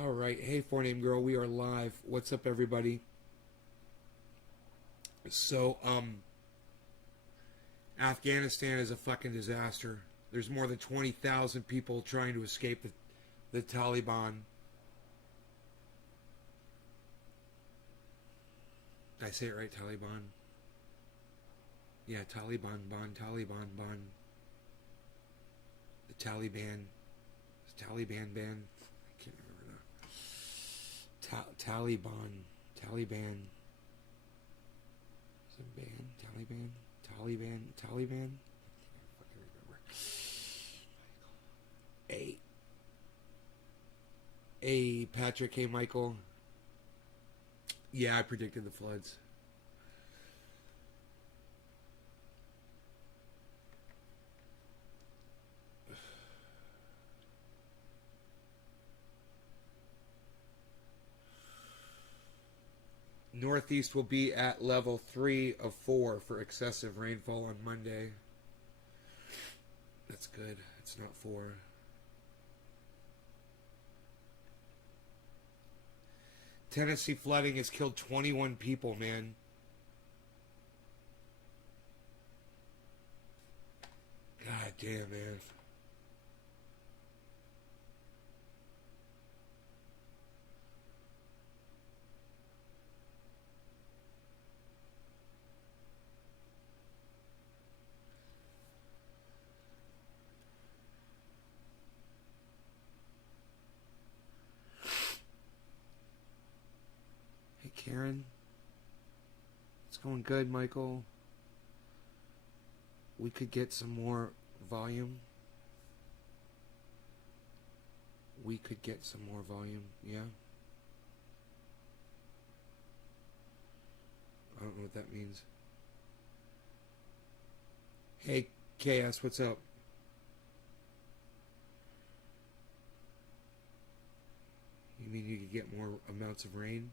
All right. Hey, Four Name Girl, we are live. What's up, everybody? So, Afghanistan is a fucking disaster. There's more than 20,000 people trying to escape the Taliban. Did I say it right? Taliban? Yeah, Taliban, Taliban, The Taliban. Taliban ban. I can't remember now. Taliban. Is it ban? Taliban? Taliban? I fucking remember. Hey, Patrick. Hey, Michael. Yeah, I predicted the floods. Northeast will be at level 3 of 4 for excessive rainfall on Monday. That's good. It's not 4. Tennessee flooding has killed 21 people, man. God damn, man. Karen, it's going good, Michael. We could get some more volume. Yeah. I don't know what that means. Hey, KS, what's up? You mean you could get more amounts of rain?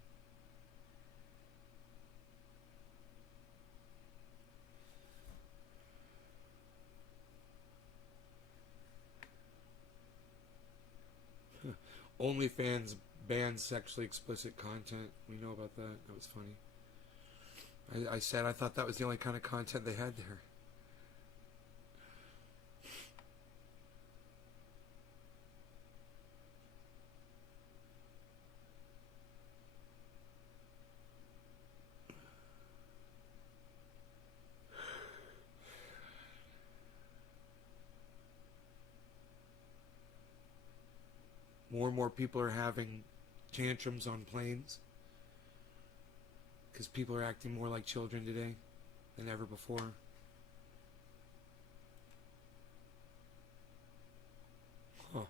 OnlyFans bans sexually explicit content. We know about that. That was funny. I said I thought that was the only kind of content they had there. More and more people are having tantrums on planes because people are acting more like children today than ever before. Huh.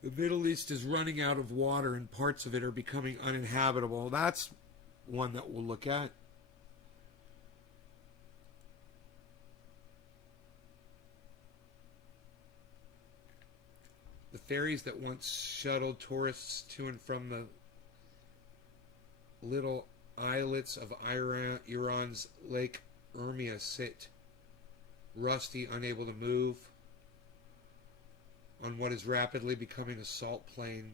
The Middle East is running out of water and parts of it are becoming uninhabitable. That's one that we'll look at. The ferries that once shuttled tourists to and from the little islets of Iran's Lake Urmia sit rusty, unable to move on what is rapidly becoming a salt plain.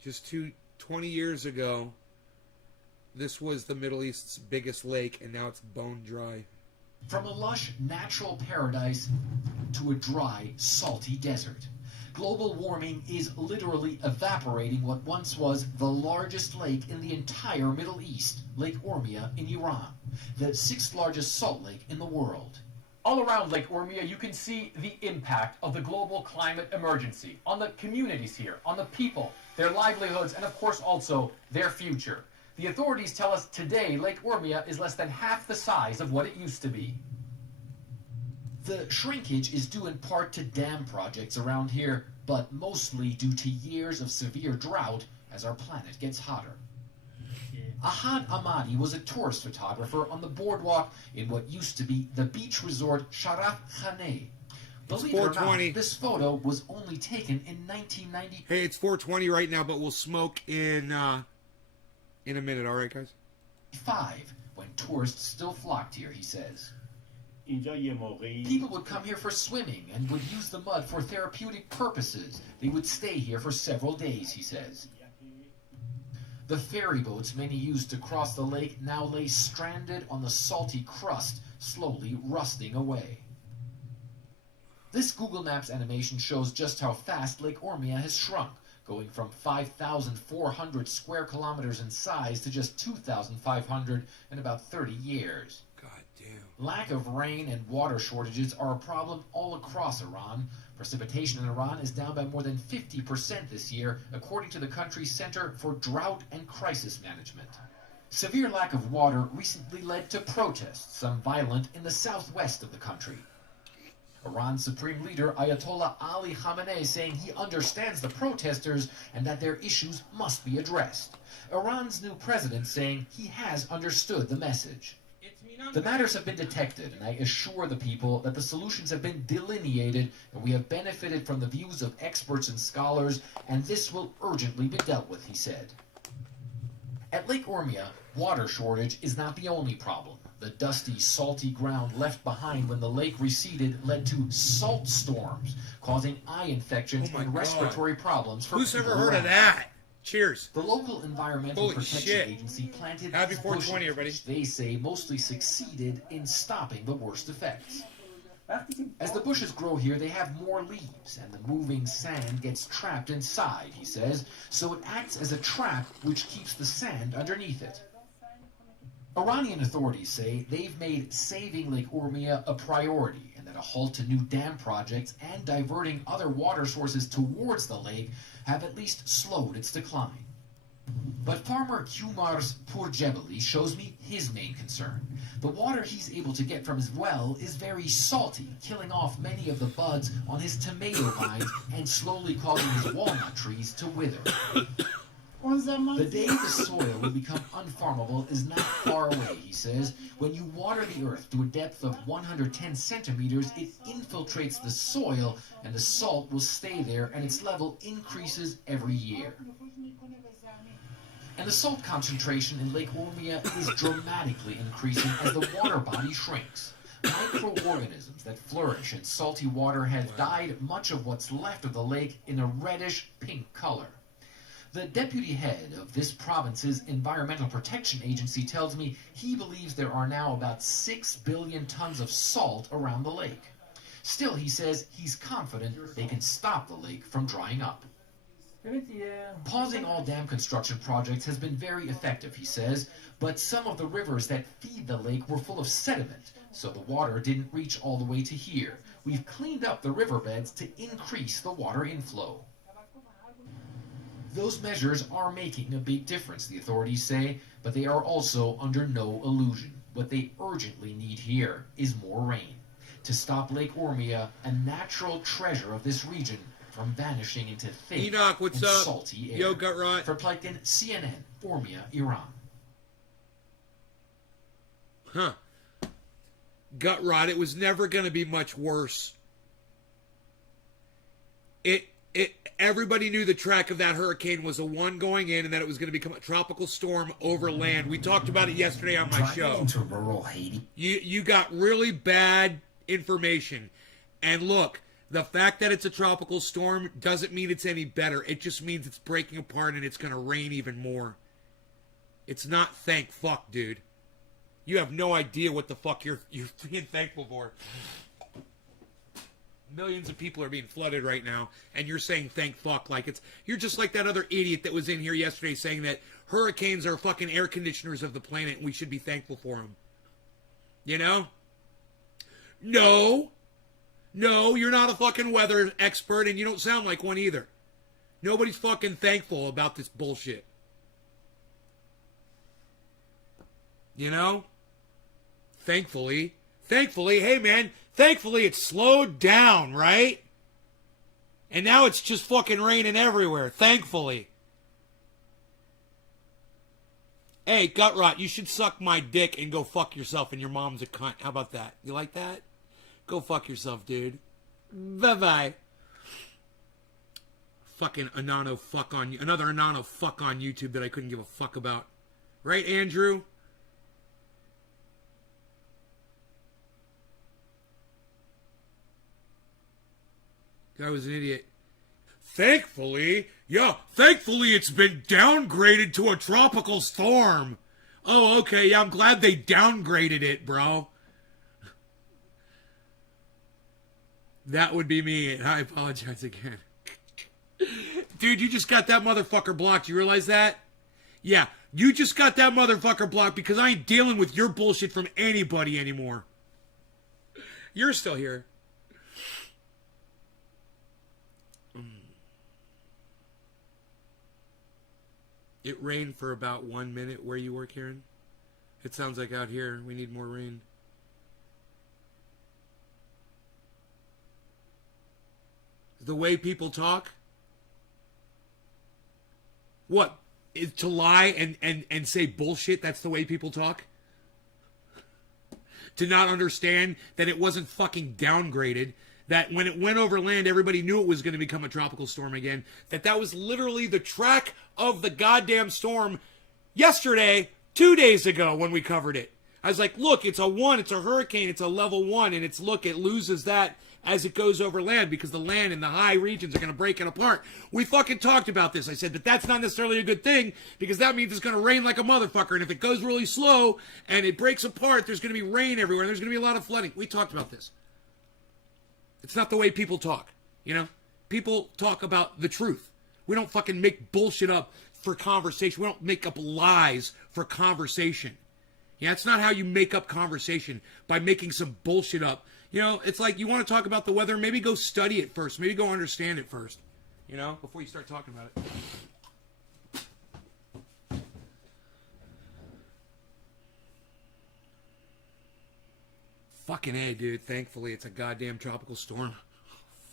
Just 20 years ago, this was the Middle East's biggest lake, and now it's bone dry. From a lush natural paradise to a dry, salty desert. Global warming is literally evaporating what once was the largest lake in the entire Middle East, Lake Urmia in Iran, the 6th largest salt lake in the world. All around Lake Urmia, you can see the impact of the global climate emergency on the communities here, on the people, their livelihoods, and of course also their future. The authorities tell us today Lake Urmia is less than half the size of what it used to be. The shrinkage is due in part to dam projects around here, but mostly due to years of severe drought as our planet gets hotter. Ahad Ahmadi was a tourist photographer on the boardwalk in what used to be the beach resort Sharaf Khaneh. Believe it or not, this photo was only taken in 1990. Hey, it's 4:20 right now, but we'll smoke in a minute. All right, guys? 5, when tourists still flocked here, he says. People would come here for swimming and would use the mud for therapeutic purposes. They would stay here for several days, he says. The ferry boats many used to cross the lake now lay stranded on the salty crust, slowly rusting away. This Google Maps animation shows just how fast Lake Ormia has shrunk, going from 5,400 square kilometers in size to just 2,500 in about 30 years. God damn. Lack of rain and water shortages are a problem all across Iran. Precipitation in Iran is down by more than 50% this year, according to the country's Center for Drought and Crisis Management. Severe lack of water recently led to protests, some violent, in the southwest of the country. Iran's supreme leader Ayatollah Ali Khamenei saying he understands the protesters and that their issues must be addressed. Iran's new president saying he has understood the message. The matters have been detected, and I assure the people that the solutions have been delineated, and we have benefited from the views of experts and scholars, and this will urgently be dealt with, he said. At Lake Ormia, water shortage is not the only problem. The dusty, salty ground left behind when the lake receded led to salt storms, causing eye infections and respiratory problems for Who's people ever heard around. of that? Cheers. The local Environmental Holy Protection shit. Agency planted Happy these 420, bushes, everybody. which they say mostly succeeded in stopping the worst effects. As the bushes grow here, they have more leaves, and the moving sand gets trapped inside, he says, so it acts as a trap which keeps the sand underneath it. Iranian authorities say they've made saving Lake Ormia a priority, and that a halt to new dam projects and diverting other water sources towards the lake have at least slowed its decline. But farmer Kumar's Purjebeli shows me his main concern. The water he's able to get from his well is very salty, killing off many of the buds on his tomato vines and slowly causing his walnut trees to wither. The day the soil will become unfarmable is not far away, he says. When you water the earth to a depth of 110 centimeters, it infiltrates the soil, and the salt will stay there, and its level increases every year. And the salt concentration in Lake Ormia is dramatically increasing as the water body shrinks. Microorganisms that flourish in salty water have dyed much of what's left of the lake in a reddish-pink color. The deputy head of this province's Environmental Protection Agency tells me he believes there are now about 6 billion tons of salt around the lake. Still, he says he's confident they can stop the lake from drying up. Pausing all dam construction projects has been very effective, he says, but some of the rivers that feed the lake were full of sediment, so the water didn't reach all the way to here. We've cleaned up the riverbeds to increase the water inflow. Those measures are making a big difference, the authorities say, but they are also under no illusion. What they urgently need here is more rain to stop Lake Ormia, a natural treasure of this region, from vanishing into thick Enoch, what's and up? salty air. Yo, Gut Rot. For Plankton, CNN, Ormia, Iran. Huh. Gut Rot, it was never going to be much worse. Everybody knew the track of that hurricane was a one going in and that it was going to become a tropical storm over land. We talked about it yesterday on my show. Into rural Haiti. You got really bad information. And look, the fact that it's a tropical storm doesn't mean it's any better. It just means it's breaking apart and it's going to rain even more. It's not thank fuck, dude. You have no idea what the fuck you're being thankful for. Millions of people are being flooded right now, and you're saying thank fuck like it's... You're just like that other idiot that was in here yesterday saying that hurricanes are fucking air conditioners of the planet and we should be thankful for them. You know? No, you're not a fucking weather expert, and you don't sound like one either. Nobody's fucking thankful about this bullshit. You know? Thankfully, hey man, Thankfully, it slowed down, right? And now it's just fucking raining everywhere, thankfully. Hey, gut rot, you should suck my dick and go fuck yourself, and your mom's a cunt. How about that? You like that? Go fuck yourself, dude. Bye-bye. Fucking Anano fuck on you. Another Anano fuck on YouTube that I couldn't give a fuck about. Right, Andrew? Guy was an idiot. Thankfully it's been downgraded to a tropical storm. Oh, okay, yeah, I'm glad they downgraded it, bro. That would be me, and I apologize again. Dude, you just got that motherfucker blocked. You realize that? Yeah, you just got that motherfucker blocked because I ain't dealing with your bullshit from anybody anymore. You're still here. It rained for about 1 minute where you were, Karen. It sounds like out here we need more rain. The way people talk? What? Is to lie and say bullshit, that's the way people talk? To not understand that it wasn't fucking downgraded, that when it went over land, everybody knew it was going to become a tropical storm again, that was literally the track of the goddamn storm yesterday, 2 days ago when we covered it. I was like, look, it's a hurricane, it's a level 1, and it loses that as it goes over land because the land in the high regions are going to break it apart. We fucking talked about this. I said that that's not necessarily a good thing because that means it's going to rain like a motherfucker, and if it goes really slow and it breaks apart, there's going to be rain everywhere, and there's going to be a lot of flooding. We talked about this. It's not the way people talk, you know? People talk about the truth. We don't fucking make bullshit up for conversation. We don't make up lies for conversation. Yeah, it's not how you make up conversation, by making some bullshit up. You know, it's like you want to talk about the weather, maybe go study it first. Maybe go understand it first, you know, before you start talking about it. Fucking A, dude. Thankfully, it's a goddamn tropical storm.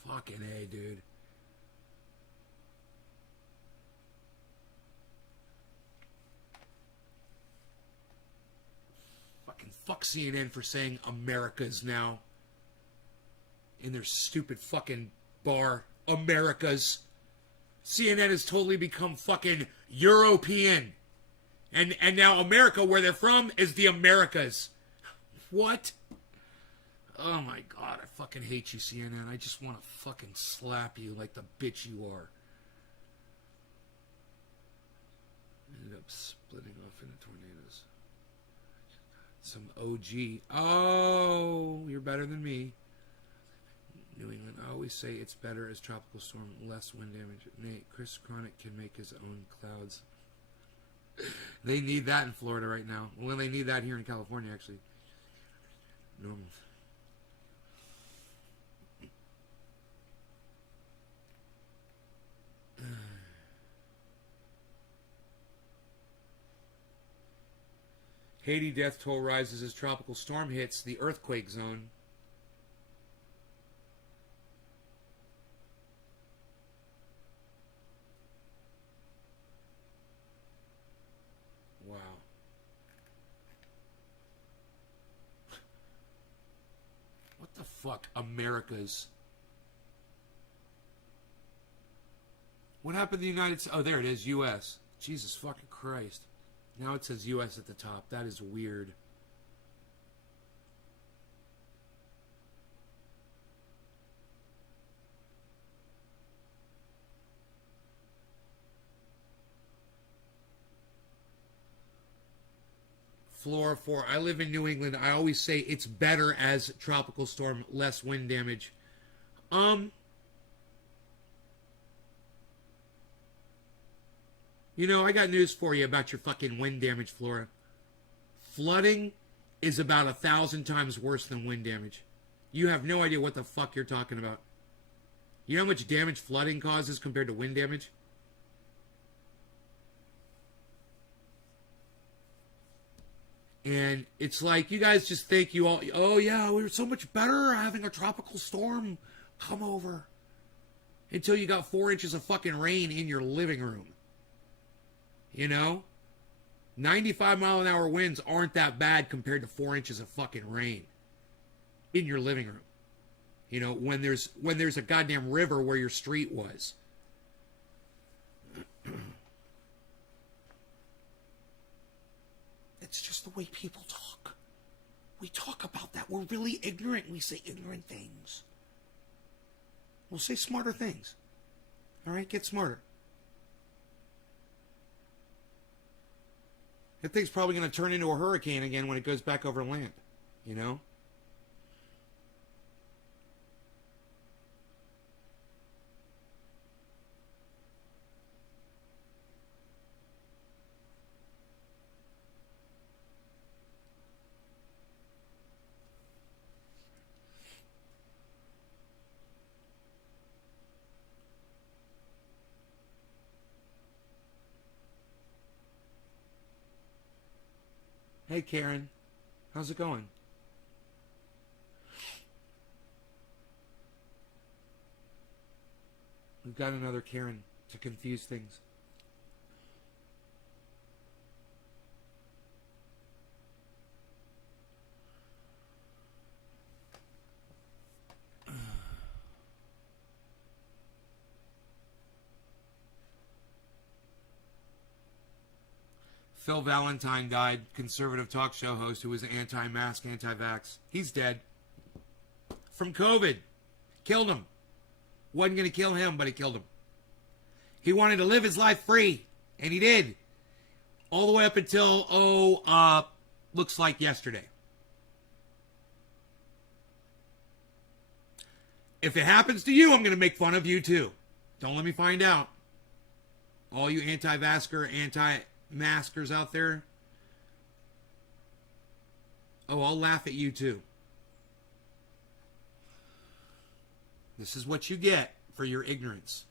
Fucking A, dude. Fucking fuck CNN for saying Americas now. In their stupid fucking bar. Americas. CNN has totally become fucking European. And now America, where they're from, is the Americas. What? Oh my god, I fucking hate you, CNN. I just want to fucking slap you like the bitch you are. Ended up splitting off into tornadoes. Some OG. Oh, you're better than me. New England. I always say it's better as tropical storm, less wind damage. Nate, Chris Chronic can make his own clouds. They need that in Florida right now. Well, they need that here in California, actually. Normal. Haiti death toll rises as tropical storm hits the earthquake zone. Wow. What the fuck? Americas. What happened to the United States? Oh, there it is. U.S. Jesus fucking Christ. Now it says U.S. at the top. That is weird. Flora 4. I live in New England. I always say it's better as tropical storm, less wind damage. You know, I got news for you about your fucking wind damage, Flora. Flooding is about 1,000 times worse than wind damage. You have no idea what the fuck you're talking about. You know how much damage flooding causes compared to wind damage? And it's like you guys just think you all, oh yeah, we were so much better having a tropical storm come over. Until you got 4 inches of fucking rain in your living room. You know? 95-mile-an-hour winds aren't that bad compared to 4 inches of fucking rain in your living room. You know, when there's a goddamn river where your street was. It's just the way people talk. We talk about that. We're really ignorant. We say ignorant things. We'll say smarter things. All right? Get smarter. That thing's probably going to turn into a hurricane again when it goes back over land. You know? Hey, Karen. How's it going? We've got another Karen to confuse things. Phil Valentine died, conservative talk show host who was anti-mask, anti-vax. He's dead. From COVID. Killed him. Wasn't going to kill him, but it killed him. He wanted to live his life free, and he did. All the way up until, looks like yesterday. If it happens to you, I'm going to make fun of you too. Don't let me find out. All you anti-vaxxer, anti-maskers out there. Oh, I'll laugh at you too. This is what you get for your ignorance.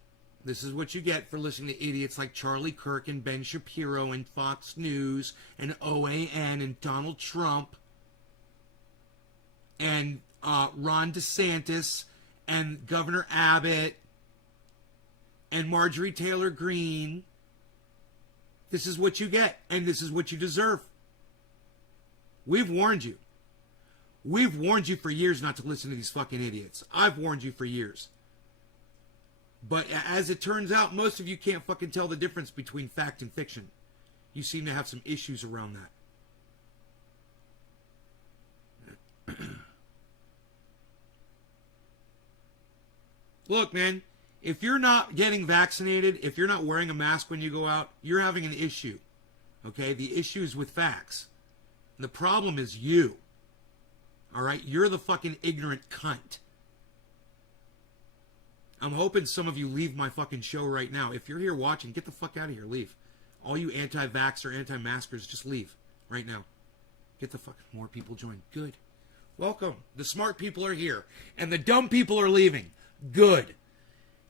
This is what you get for listening to idiots like Charlie Kirk and Ben Shapiro and Fox News and OAN and Donald Trump and Ron DeSantis and Governor Abbott and Marjorie Taylor Greene. This is what you get, and this is what you deserve. We've warned you. We've warned you for years not to listen to these fucking idiots. I've warned you for years. But as it turns out, most of you can't fucking tell the difference between fact and fiction. You seem to have some issues around that. Look, man, if you're not getting vaccinated, if you're not wearing a mask when you go out, you're having an issue. Okay? The issue is with facts. The problem is you. All right? You're the fucking ignorant cunt. I'm hoping some of you leave my fucking show right now. If you're here watching, get the fuck out of here. Leave. All you anti-vaxxer, anti-maskers, just leave right now. Get the fuck... More people join. Good. Welcome. The smart people are here. And the dumb people are leaving. Good.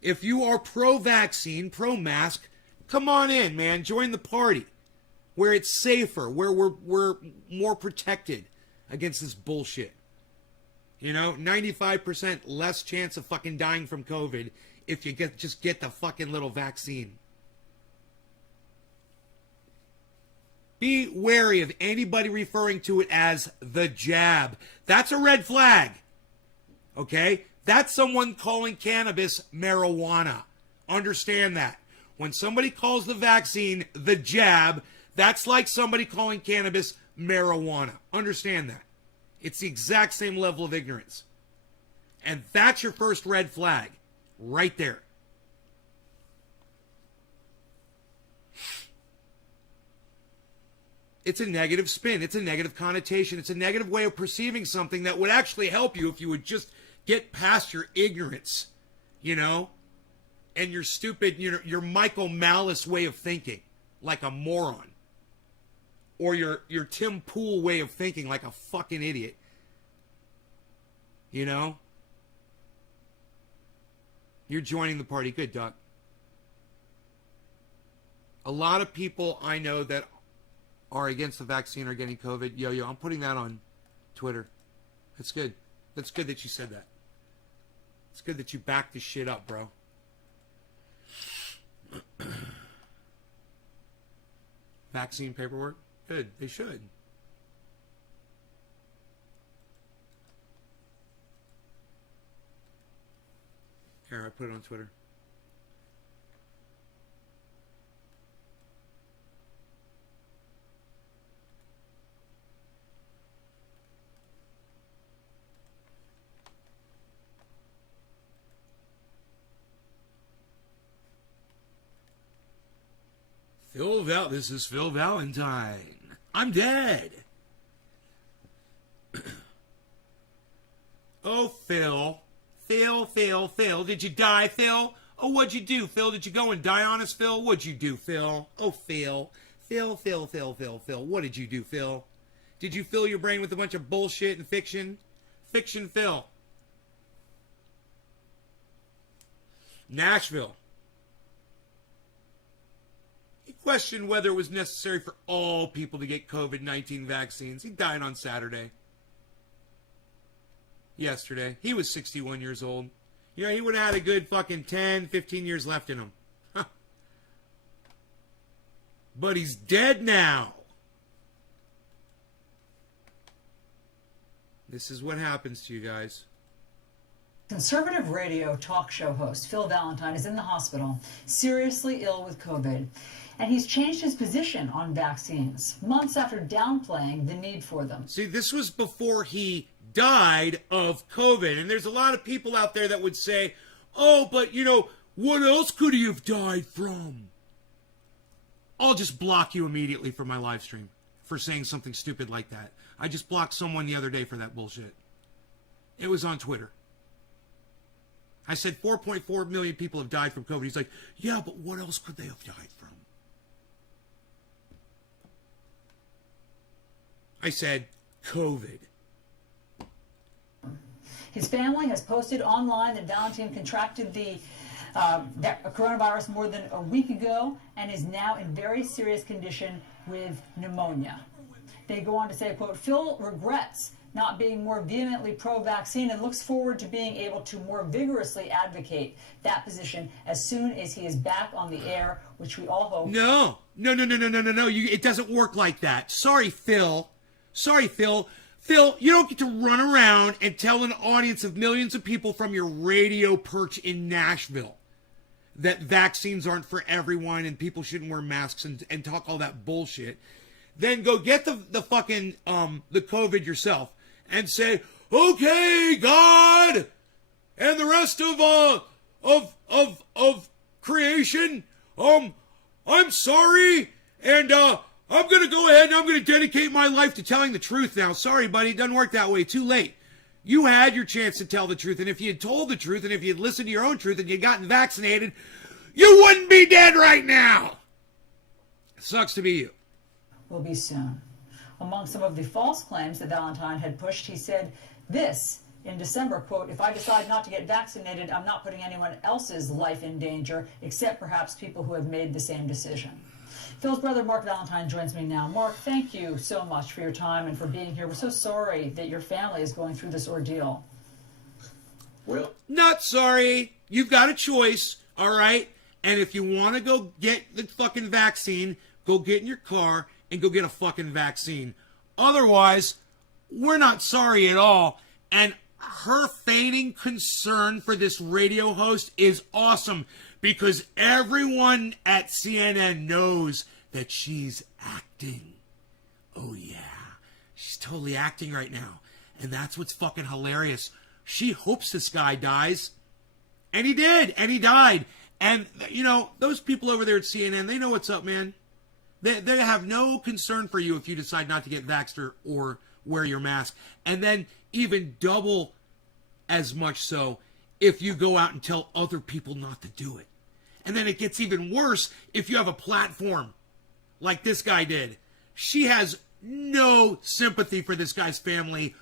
If you are pro-vaccine, pro-mask, come on in, man. Join the party. Where it's safer. Where we're more protected against this bullshit. You know, 95% less chance of fucking dying from COVID if you just get the fucking little vaccine. Be wary of anybody referring to it as the jab. That's a red flag. Okay? That's someone calling cannabis marijuana. Understand that. When somebody calls the vaccine the jab, that's like somebody calling cannabis marijuana. Understand that. It's the exact same level of ignorance. And that's your first red flag. Right there. It's a negative spin. It's a negative connotation. It's a negative way of perceiving something that would actually help you if you would just get past your ignorance, you know, and your stupid, your Michael Malice way of thinking, like a moron. Or your Tim Pool way of thinking, like a fucking idiot. You know? You're joining the party. Good, Doc. A lot of people I know that are against the vaccine are getting COVID. Yo, I'm putting that on Twitter. That's good. That's good that you said that. It's good that you backed this shit up, bro. Vaccine paperwork? Good. They should. Here, I put it on Twitter. This is Phil Valentine. I'm dead. Oh, Phil. Phil. Did you die, Phil? Oh, what'd you do, Phil? Did you go and die on us, Phil? What'd you do, Phil? Oh, Phil. Phil. What did you do, Phil? Did you fill your brain with a bunch of bullshit and fiction? Fiction, Phil. Nashville. He questioned whether it was necessary for all people to get COVID-19 vaccines. He died on Saturday. Yesterday. He was 61 years old. You know, he would have had a good fucking 10, 15 years left in him. Huh. But he's dead now. This is what happens to you guys. Conservative radio talk show host Phil Valentine is in the hospital, seriously ill with COVID. And he's changed his position on vaccines, months after downplaying the need for them. See, this was before he died of COVID. And there's a lot of people out there that would say, oh, but, you know, what else could he have died from? I'll just block you immediately from my live stream for saying something stupid like that. I just blocked someone the other day for that bullshit. It was on Twitter. I said 4.4 million people have died from COVID. He's like, yeah, but what else could they have died from? I said, COVID. His family has posted online that Valentine contracted the coronavirus more than a week ago and is now in very serious condition with pneumonia. They go on to say, quote, Phil regrets not being more vehemently pro-vaccine and looks forward to being able to more vigorously advocate that position as soon as he is back on the air, which we all hope. No. It doesn't work like that. Sorry, Phil. Phil, you don't get to run around and tell an audience of millions of people from your radio perch in Nashville that vaccines aren't for everyone and people shouldn't wear masks and talk all that bullshit. Then go get the fucking the COVID yourself and say, okay, God, and the rest of creation, I'm sorry, and I'm gonna go ahead and I'm gonna dedicate my life to telling the truth now. Sorry, buddy, it doesn't work that way. Too late. You had your chance to tell the truth, and if you had told the truth, and if you had listened to your own truth, and you'd gotten vaccinated, you wouldn't be dead right now. Sucks to be you. Will be soon. Among some of the false claims that Valentine had pushed, he said this in December, quote, if I decide not to get vaccinated, I'm not putting anyone else's life in danger, except perhaps people who have made the same decision. Phil's brother, Mark Valentine, joins me now. Mark, thank you so much for your time and for being here. We're so sorry that your family is going through this ordeal. Well, not sorry. You've got a choice, all right? And if you want to go get the fucking vaccine, go get in your car and go get a fucking vaccine. Otherwise, we're not sorry at all. And her feigning concern for this radio host is awesome because everyone at CNN knows that she's acting. Oh, yeah. She's totally acting right now. And that's what's fucking hilarious. She hopes this guy dies. And he did. And he died. And, you know, those people over there at CNN, they know what's up, man. They have no concern for you if you decide not to get vaxxed or wear your mask. And then even double as much so if you go out and tell other people not to do it. And then it gets even worse if you have a platform like this guy did. She has no sympathy for this guy's family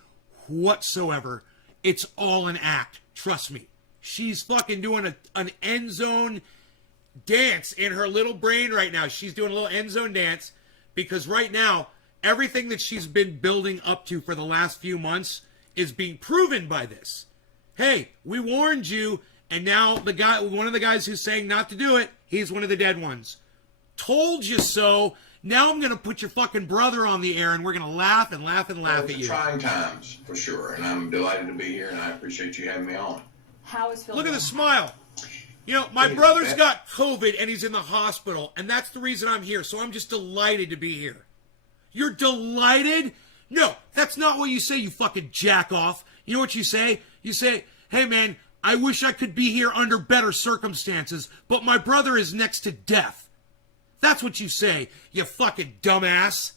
whatsoever. It's all an act. Trust me. She's fucking doing an end zone dance in her little brain right now. She's doing a little end zone dance Because right now, everything that she's been building up to for the last few months is being proven by this. Hey, we warned you, and now one of the guys who's saying not to do it, he's one of the dead ones. Told you so. Now I'm going to put your fucking brother on the air, and we're going to laugh and laugh and laugh at you. Trying times, for sure, and I'm delighted to be here, and I appreciate you having me on. How is Phil? Look at the smile. You know, my brother's got COVID, and he's in the hospital, and that's the reason I'm here, so I'm just delighted to be here. You're delighted? No, that's not what you say, you fucking jack off. You know what you say? You say, hey man, I wish I could be here under better circumstances, but my brother is next to death. That's what you say, you fucking dumbass.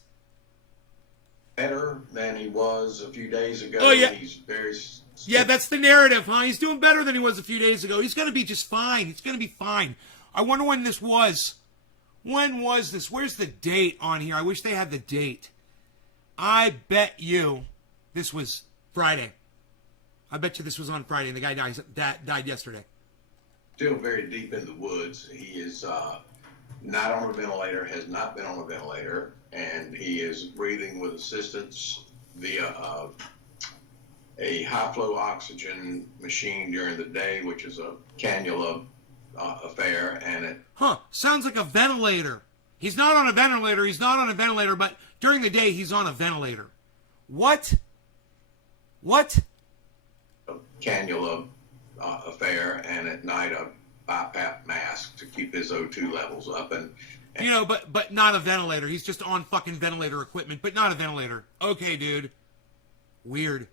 Better than he was a few days ago. Oh, yeah. He's very... Yeah, that's the narrative, huh? He's doing better than he was a few days ago. He's going to be just fine. He's going to be fine. I wonder when this was. When was this? Where's the date on here? I wish they had the date. I bet you this was Friday. I bet you this was on Friday, and the guy died yesterday. Still very deep in the woods. He is not on a ventilator, has not been on a ventilator, and he is breathing with assistance via a high-flow oxygen machine during the day, which is a cannula affair, and it... Sounds like a ventilator. He's not on a ventilator, but during the day, he's on a ventilator. What? What? A cannula affair, and at night a BiPAP mask to keep his O2 levels up, and you know, but not a ventilator. He's just on fucking ventilator equipment, but not a ventilator. Okay, dude. Weird.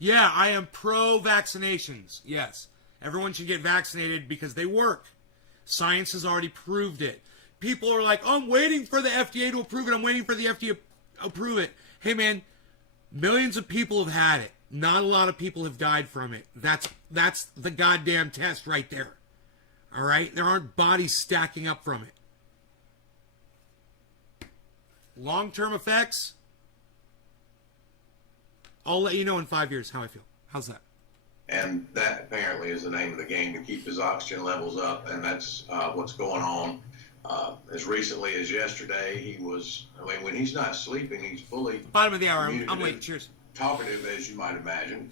Yeah, I am pro-vaccinations. Yes. Everyone should get vaccinated because they work. Science has already proved it. People are like, oh, I'm waiting for the FDA to approve it. I'm waiting for the FDA to approve it. Hey, man, millions of people have had it. Not a lot of people have died from it. That's the goddamn test right there. All right? There aren't bodies stacking up from it. Long-term effects? I'll let you know in 5 years how I feel. How's that? And that apparently is the name of the game, to keep his oxygen levels up, and that's what's going on. As recently as yesterday, he was, when he's not sleeping, he's fully... Bottom of the hour. I'm late. Cheers. Talkative, as you might imagine.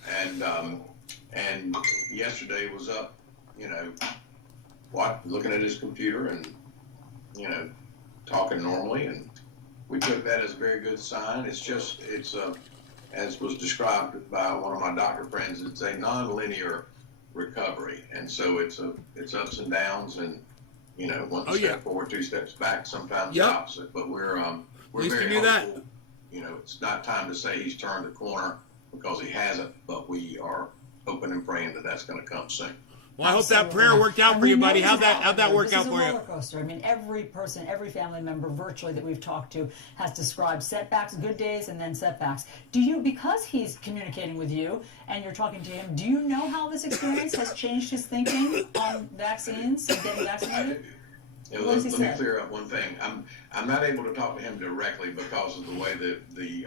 And yesterday was up, looking at his computer and, talking normally, and we took that as a very good sign. It's as was described by one of my doctor friends, it's a non-linear recovery, and so it's ups and downs, and one step forward, 2 steps back, sometimes the opposite. But we're very hopeful. It's not time to say he's turned the corner, because he hasn't, but we are hoping and praying that that's going to come soon. Well, I hope that prayer worked out for you, buddy. How'd that work out for you? This is a roller coaster. I mean, every person, every family member virtually that we've talked to has described setbacks, good days, and then setbacks. Do you, because he's communicating with you and you're talking to him, do you know how this experience has changed his thinking on vaccines and getting vaccinated? Let me clear up one thing. I'm not able to talk to him directly because of the way that the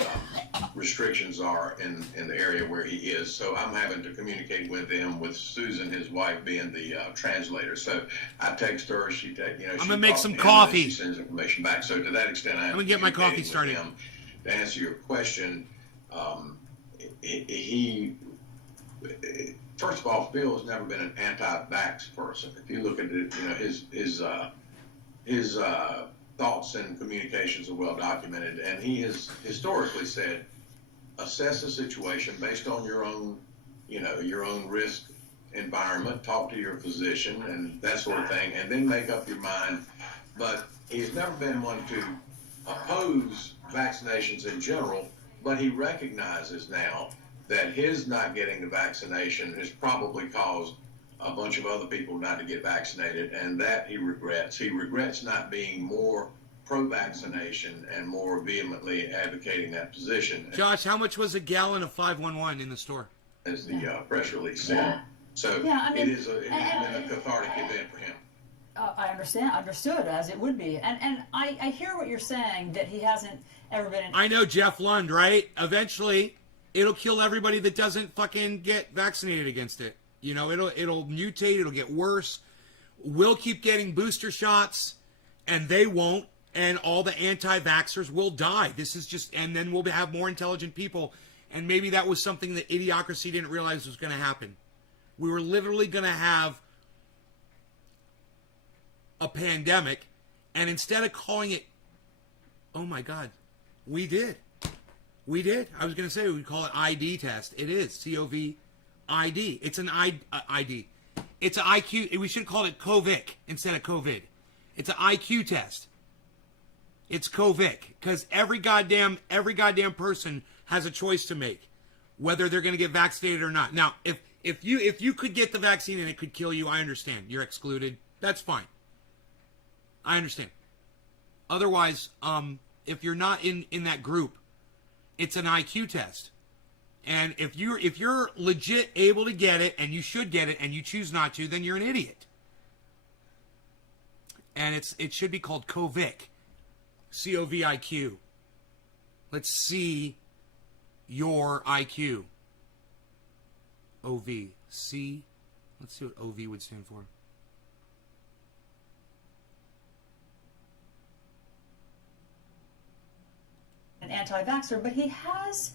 restrictions are in the area where he is. So I'm having to communicate with him, with Susan, his wife, being the translator. So I text her. She I'm gonna make some coffee. She sends information back. So to that extent, I'm gonna get my coffee started. To answer your question, first of all, Phil has never been an anti-vax person. If you look at it, his thoughts and communications are well documented, and he has historically said, assess the situation based on your own risk environment, talk to your physician and that sort of thing, and then make up your mind. But he's never been one to oppose vaccinations in general, but he recognizes now that his not getting the vaccination has probably caused a bunch of other people not to get vaccinated, and that he regrets. He regrets not being more pro-vaccination and more vehemently advocating that position. Josh, how much was a gallon of 511 in the store? As the press release said. So it has been a cathartic event for him. I understood, as it would be. And I hear what you're saying, that he hasn't ever been... I know Jeff Lund, right? Eventually, it'll kill everybody that doesn't fucking get vaccinated against it. You know, it'll mutate. It'll get worse. We'll keep getting booster shots, and they won't. And all the anti-vaxxers will die. This is just, and then we'll have more intelligent people. And maybe that was something that idiocracy didn't realize was going to happen. We were literally going to have a pandemic, and instead of calling it, oh my God, we did. I was going to say we call it ID test. It is COVID-ID. It's an ID. It's an IQ. We should call it COVID instead of COVID. It's an IQ test. It's COVID, because every goddamn person has a choice to make whether they're going to get vaccinated or not. Now, if you could get the vaccine and it could kill you, I understand. You're excluded. That's fine. I understand. Otherwise, if you're not in that group, it's an IQ test. And if you're legit able to get it, and you should get it, and you choose not to, then you're an idiot. And it should be called COVID. COVID. Let's see your IQ. OV. C. Let's see what OV would stand for. An anti-vaxxer, but he has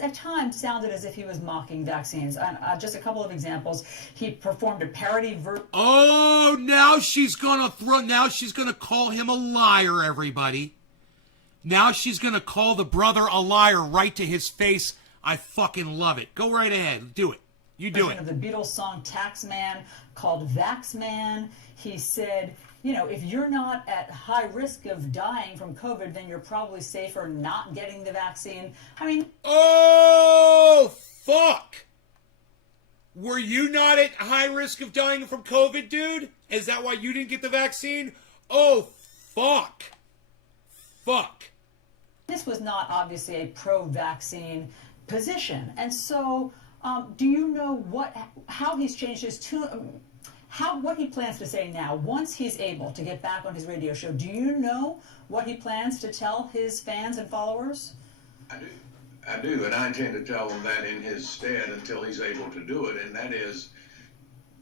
at times sounded as if he was mocking vaccines. Just a couple of examples. He performed a parody Oh, now she's gonna call him a liar, everybody. Now she's gonna call the brother a liar right to his face. I fucking love it. Go right ahead. Do it. You do it. Of the Beatles song Taxman called Vaxman. He said, you know, if you're not at high risk of dying from COVID, then you're probably safer not getting the vaccine. I mean... Oh, fuck! Were you not at high risk of dying from COVID, dude? Is that why you didn't get the vaccine? Oh, fuck. Fuck. This was not obviously a pro-vaccine position. And so, do you know how he's changed his tune... what he plans to say now, once he's able to get back on his radio show? Do you know what he plans to tell his fans and followers? I do, and I intend to tell him that in his stead until he's able to do it, and that is,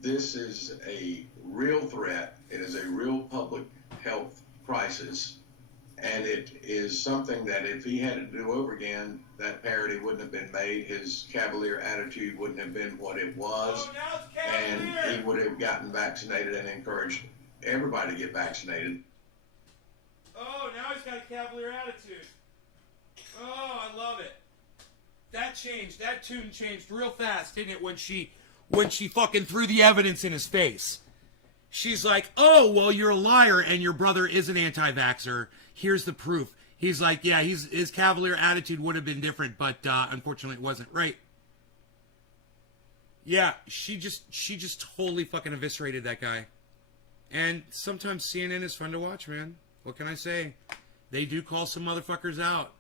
this is a real threat. It is a real public health crisis, and it is something that if he had to do over again, that parody wouldn't have been made. His cavalier attitude wouldn't have been what it was, and he would have gotten vaccinated and encouraged everybody to get vaccinated. Oh, now he's got a cavalier attitude. Oh, I love it. That tune changed real fast, didn't it, when she fucking threw the evidence in his face. She's like, oh, well, you're a liar and your brother is an anti-vaxxer. Here's the proof. He's like, yeah, his cavalier attitude would have been different, but unfortunately it wasn't. Right. Yeah, she just totally fucking eviscerated that guy. And sometimes CNN is fun to watch, man. What can I say? They do call some motherfuckers out.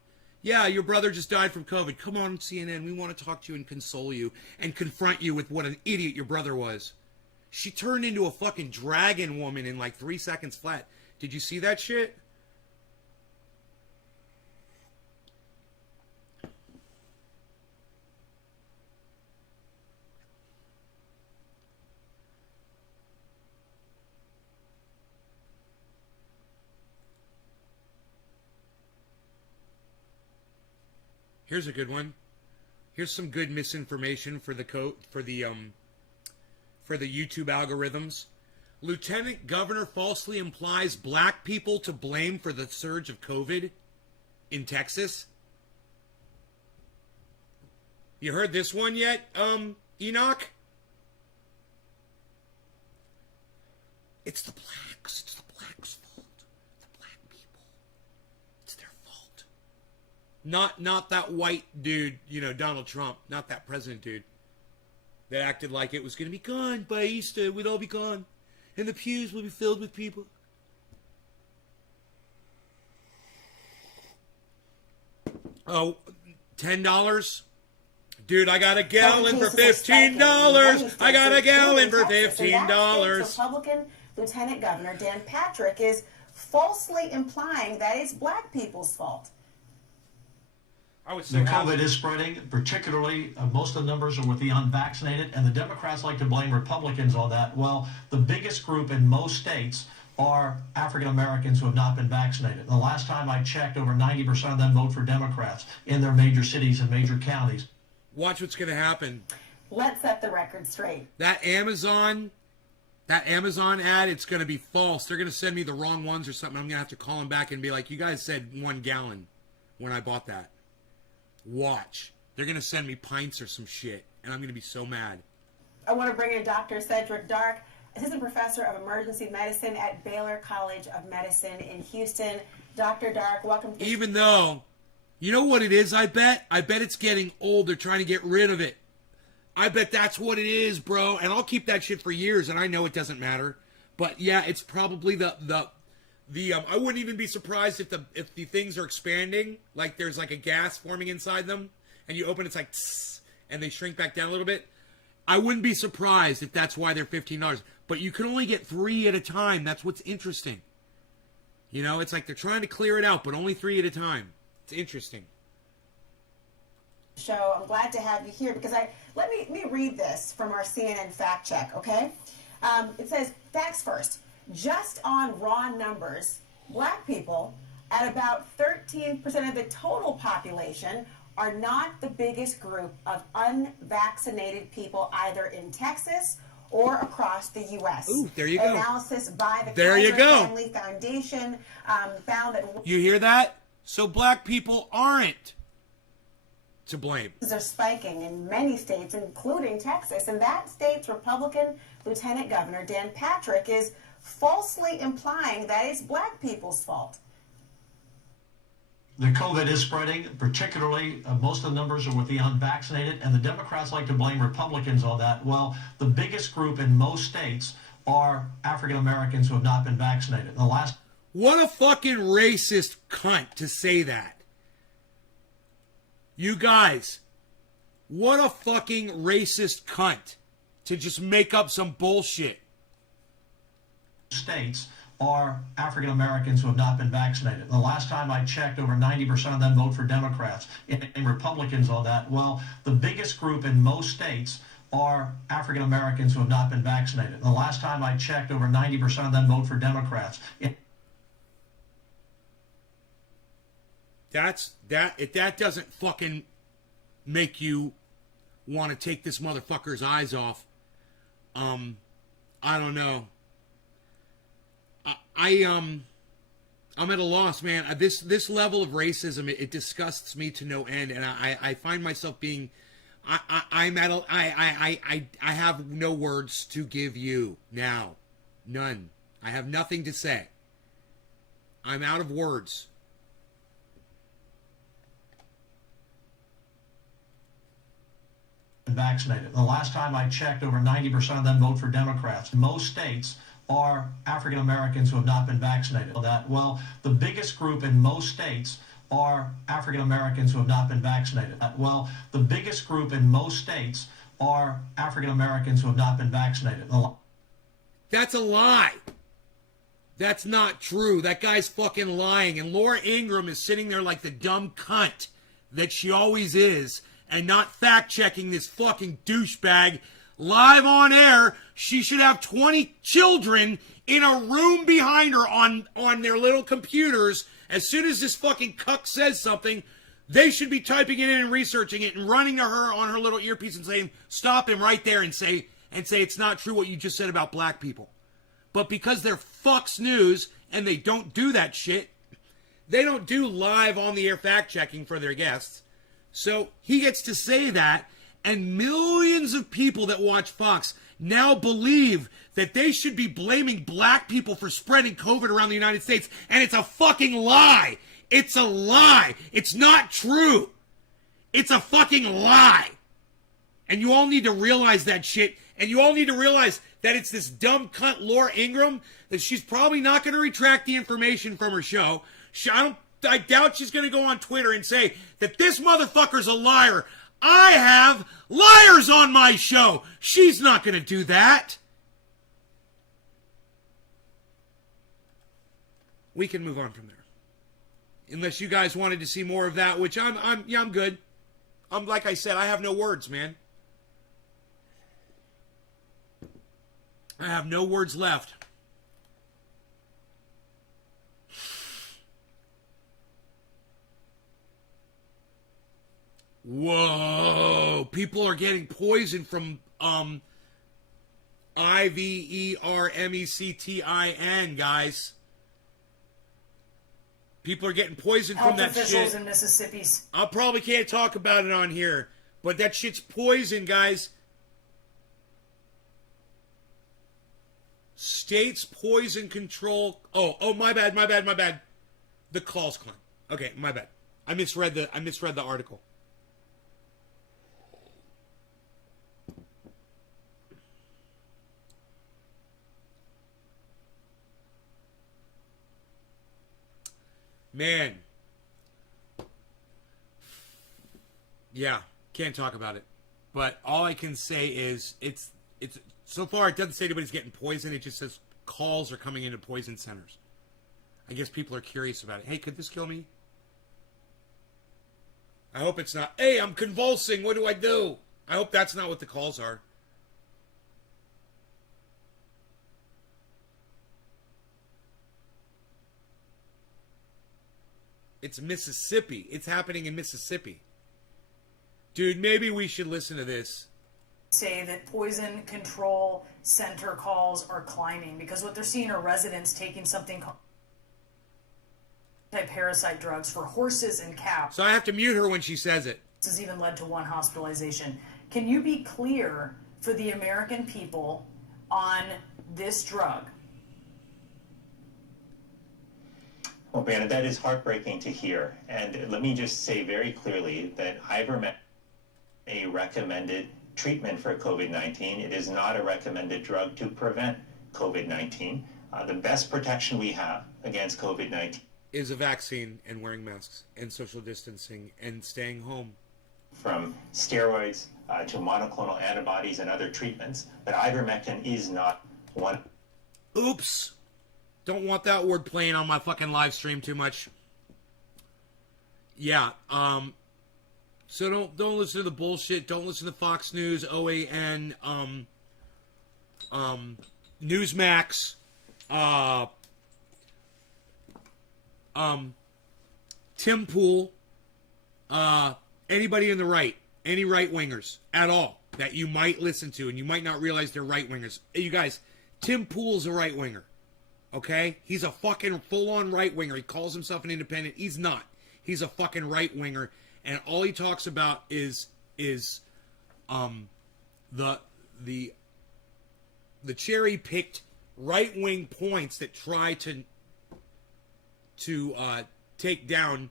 Yeah, your brother just died from COVID. Come on, CNN. We want to talk to you and console you and confront you with what an idiot your brother was. She turned into a fucking dragon woman in like 3 seconds flat. Did you see that shit? Here's a good one. Here's some good misinformation for the YouTube algorithms. Lieutenant Governor falsely implies black people to blame for the surge of COVID in Texas. You heard this one yet, Enoch? It's the blacks. It's the blacks' fault. The black people. It's their fault. Not that white dude, Donald Trump. Not that president dude that acted like it was going to be gone by Easter. We'd all be gone. And the pews will be filled with people. Oh, $10? Dude, I got a gallon for $15. I got a gallon for $15. Republican Lieutenant Governor Dan Patrick is falsely implying that it's black people's fault. I was The COVID is spreading, particularly most of the numbers are with the unvaccinated, and the Democrats like to blame Republicans on that. Well, the biggest group in most states are African Americans who have not been vaccinated. The last time I checked, over 90% of them vote for Democrats in their major cities and major counties. Watch what's going to happen. Let's set the record straight. That Amazon ad, it's going to be false. They're going to send me the wrong ones or something. I'm going to have to call them back and be like, you guys said 1 gallon when I bought that. Watch. They're going to send me pints or some shit, and I'm going to be so mad. I want to bring in Dr. Cedric Dark, Assistant Professor of Emergency Medicine at Baylor College of Medicine in Houston. Dr. Dark, welcome to... Even though, you know what it is, I bet? I bet it's getting old. They're trying to get rid of it. I bet that's what it is, bro. And I'll keep that shit for years, and I know it doesn't matter. But yeah, it's probably the I wouldn't even be surprised if the things are expanding, like there's like a gas forming inside them, and you open it's like tss, and they shrink back down a little bit. I wouldn't be surprised if that's why they're $15. But you can only get 3 at a time. That's what's interesting. You know, it's like they're trying to clear it out, but only 3 at a time. It's interesting. Show. I'm glad to have you here because let me read this from our CNN fact check, okay? It says, facts first. Just on raw numbers, black people at about 13% of the total population are not the biggest group of unvaccinated people either in Texas or across the U.S. Ooh, there you go. Analysis by the There you Kaiser go. Family Foundation found that... You hear that? So black people aren't to blame. Are spiking in many states, including Texas, and that state's Republican Lieutenant Governor Dan Patrick is falsely implying that it's black people's fault. The COVID is spreading, particularly most of the numbers are with the unvaccinated, and the Democrats like to blame Republicans on that. Well, the biggest group in most states are African Americans who have not been vaccinated. What a fucking racist cunt to say that. You guys, what a fucking racist cunt to just make up some bullshit. States are African Americans who have not been vaccinated. The last time I checked, over 90% of them vote for Democrats and Republicans on that. Well, the biggest group in most states are African Americans who have not been vaccinated. The last time I checked, over 90% of them vote for Democrats. If that doesn't fucking make you want to take this motherfucker's eyes off, I don't know. I'm at a loss, man. This level of racism, it disgusts me to no end, and I find myself being, I have no words to give you now, none. I have nothing to say. I'm out of words. Vaccinated. The last time I checked, over 90% of them vote for Democrats. Most states are African Americans who have not been vaccinated. Well, the biggest group in most states are African Americans who have not been vaccinated. Well, the biggest group in most states are African Americans who have not been vaccinated. That's a lie. That's not true. That guy's fucking lying. And Laura Ingraham is sitting there like the dumb cunt that she always is and not fact-checking this fucking douchebag live on air. She should have 20 children in a room behind her on their little computers. As soon as this fucking cuck says something, they should be typing it in and researching it and running to her on her little earpiece and saying, stop him right there, and say it's not true what you just said about black people. But because they're Fox News and they don't do that shit, they don't do live on the air fact-checking for their guests. So he gets to say that, and millions of people that watch Fox now believe that they should be blaming black people for spreading COVID around the United States, and it's a fucking lie. It's a lie. It's not true. It's a fucking lie. And you all need to realize that shit, and you all need to realize that it's this dumb cunt Laura Ingraham, that she's probably not going to retract the information from her show. I doubt she's going to go on Twitter and say that this motherfucker's a liar. I have liars on my show. She's not going to do that. We can move on from there. Unless you guys wanted to see more of that, which I'm good. I'm like I said, I have no words, man. I have no words left. Whoa, people are getting poisoned from Ivermectin, guys. People are getting poisoned from that officials shit. in Mississippi. I probably can't talk about it on here, but that shit's poison, guys. States poison control. Oh, my bad. The calls climb. Okay, my bad. I misread the article. Man. Yeah, can't talk about it. But all I can say is it's so far it doesn't say anybody's getting poisoned. It just says calls are coming into poison centers. I guess people are curious about it. Hey, could this kill me? I hope it's not. Hey, I'm convulsing. What do I do? I hope that's not what the calls are. It's Mississippi. It's happening in Mississippi. Dude, maybe we should listen to this. Say that poison control center calls are climbing because what they're seeing are residents taking something called anti-parasite drugs for horses and cows. So I have to mute her when she says it. This has even led to one hospitalization. Can you be clear for the American people on this drug? Well, Bannon, that is heartbreaking to hear. And let me just say very clearly that ivermectin is a recommended treatment for COVID-19. It is not a recommended drug to prevent COVID-19. The best protection we have against COVID-19 is a vaccine and wearing masks and social distancing and staying home. From steroids to monoclonal antibodies and other treatments, but ivermectin is not one. Oops. Don't want that word playing on my fucking live stream too much. Yeah, so don't listen to the bullshit. Don't listen to Fox News, OAN, Newsmax, Tim Pool, anybody in the right, any right-wingers at all that you might listen to, and you might not realize they're right-wingers. Hey, you guys, Tim Pool's a right-winger. Okay? He's a fucking full-on right-winger. He calls himself an independent. He's not. He's a fucking right-winger. And all he talks about is the cherry-picked right-wing points that try to take down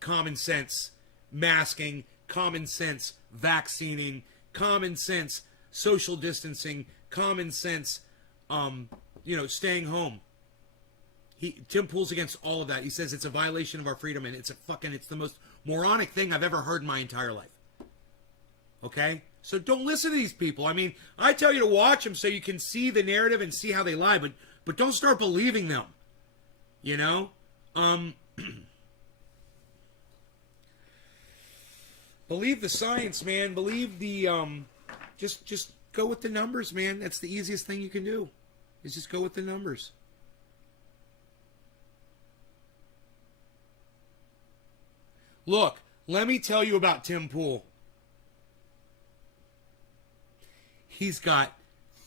common sense masking, common sense vaccinating, common sense social distancing, common sense staying home. Tim Pool's against all of that. He says it's a violation of our freedom, and it's the most moronic thing I've ever heard in my entire life. Okay? So don't listen to these people. I mean, I tell you to watch them so you can see the narrative and see how they lie, but don't start believing them. You know? Believe the science, man. Believe the just go with the numbers, man. That's the easiest thing you can do. Is just go with the numbers. Look, let me tell you about Tim Pool. He's got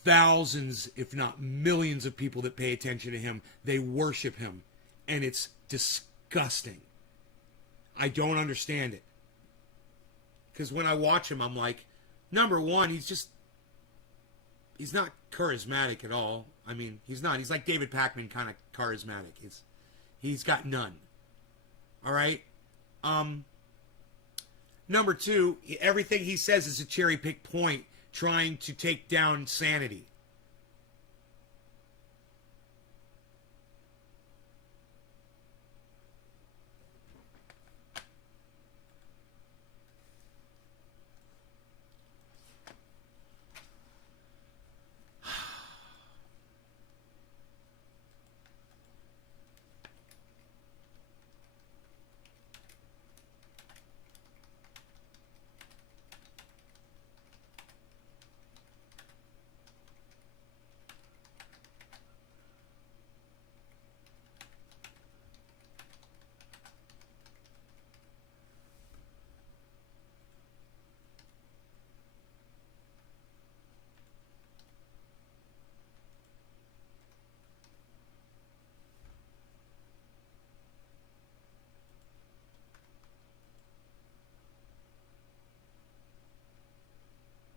thousands, if not millions of people that pay attention to him. They worship him. And it's disgusting. I don't understand it. Because when I watch him, I'm like, number one, he's not charismatic at all. I mean, he's not. He's like David Pakman kind of charismatic. He's got none. All right? Number two, everything he says is a cherry-picked point trying to take down sanity.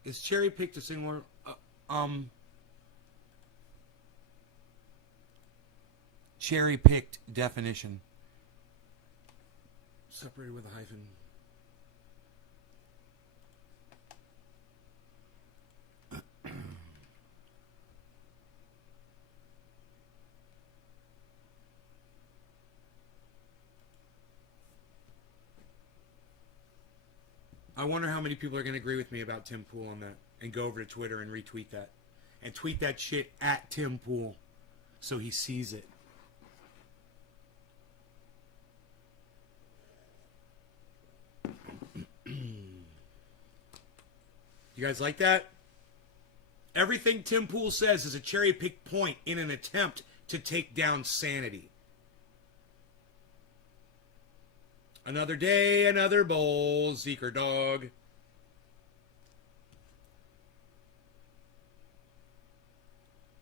Is cherry picked a singular? Cherry picked definition. Separated with a hyphen. I wonder how many people are going to agree with me about Tim Pool on that and go over to Twitter and retweet that. And tweet that shit at Tim Pool so he sees it. You guys like that? Everything Tim Pool says is a cherry-picked point in an attempt to take down sanity. Another day, another bowl, Zeker dog.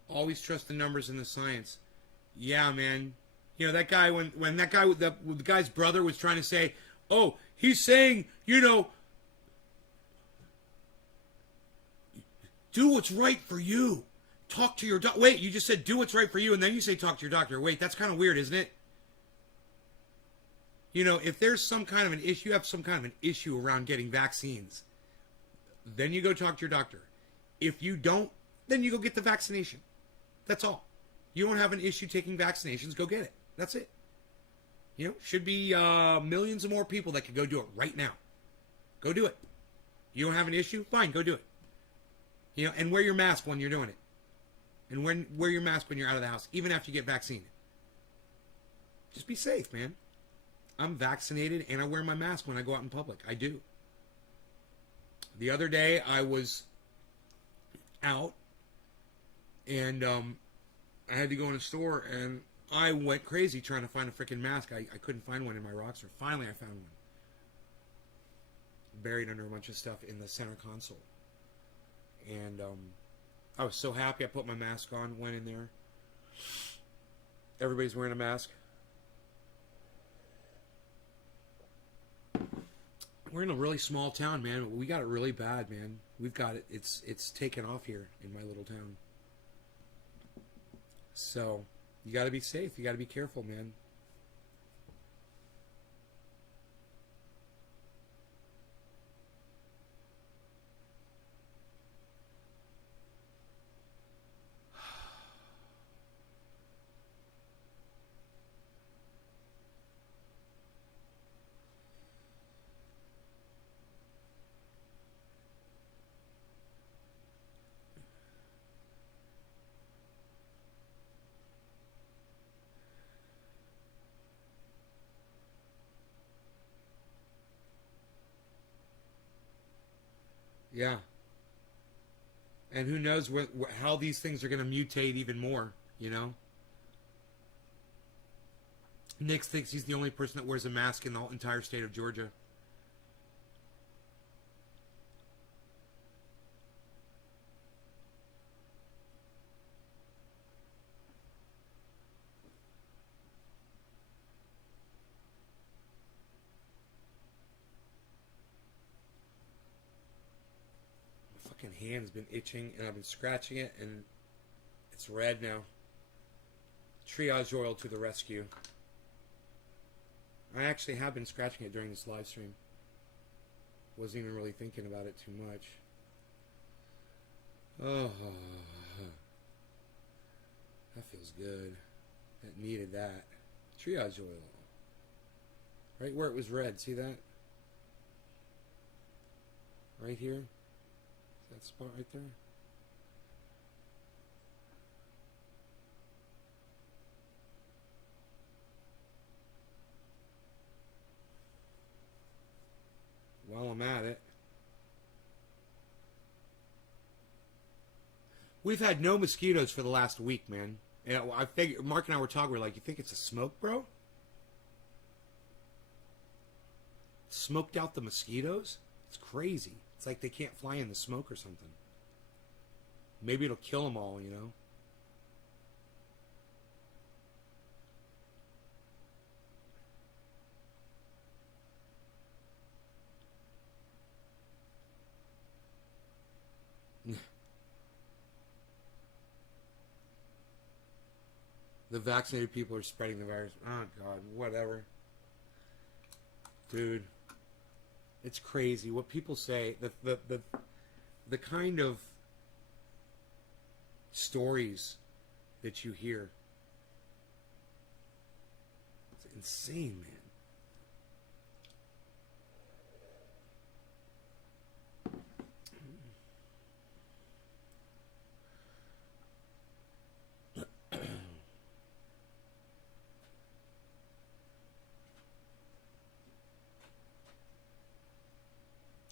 Always trust the numbers and the science. Yeah, man. You know, that guy, when that guy, the guy's brother was trying to say, oh, he's saying, you know, do what's right for you. Talk to your doctor. Wait, you just said do what's right for you, and then you say talk to your doctor. Wait, that's kind of weird, isn't it? You know, if there's some kind of an issue, you have some kind of an issue around getting vaccines, then you go talk to your doctor. If you don't, then you go get the vaccination. That's all. You don't have an issue taking vaccinations, go get it. That's it. You know, should be millions of more people that could go do it right now. Go do it. You don't have an issue? Fine, go do it. You know, and wear your mask when you're doing it. And wear your mask when you're out of the house, even after you get vaccinated. Just be safe, man. I'm vaccinated and I wear my mask when I go out in public. I do. The other day I was out and I had to go in a store and I went crazy trying to find a freaking mask. I couldn't find one in my rock store. Finally I found one. Buried under a bunch of stuff in the center console. And I was so happy. I put my mask on, went in there. Everybody's wearing a mask. We're in a really small town, man. We got it really bad, man. We've got it. It's taken off here in my little town. So you got to be safe. You got to be careful, man. Yeah. And who knows how these things are going to mutate even more, you know? Nick thinks he's the only person that wears a mask in the entire state of Georgia. Hand's been itching and I've been scratching it and it's red now. Triage oil to the rescue. I actually have been scratching it during this live stream. Wasn't even really thinking about it too much. Oh, that feels good. That needed that. Triage oil. Right where it was red, see that? Right here. That spot right there. While I'm at it, we've had no mosquitoes for the last week, man. And I figured Mark and I were talking. We're like, "You think it's a smoke, bro? Smoked out the mosquitoes? It's crazy." It's like they can't fly in the smoke or something. Maybe it'll kill them all, you know? The vaccinated people are spreading the virus. Oh, God, whatever. Dude, it's crazy what people say. The kind of stories that you hear. It's insane, man.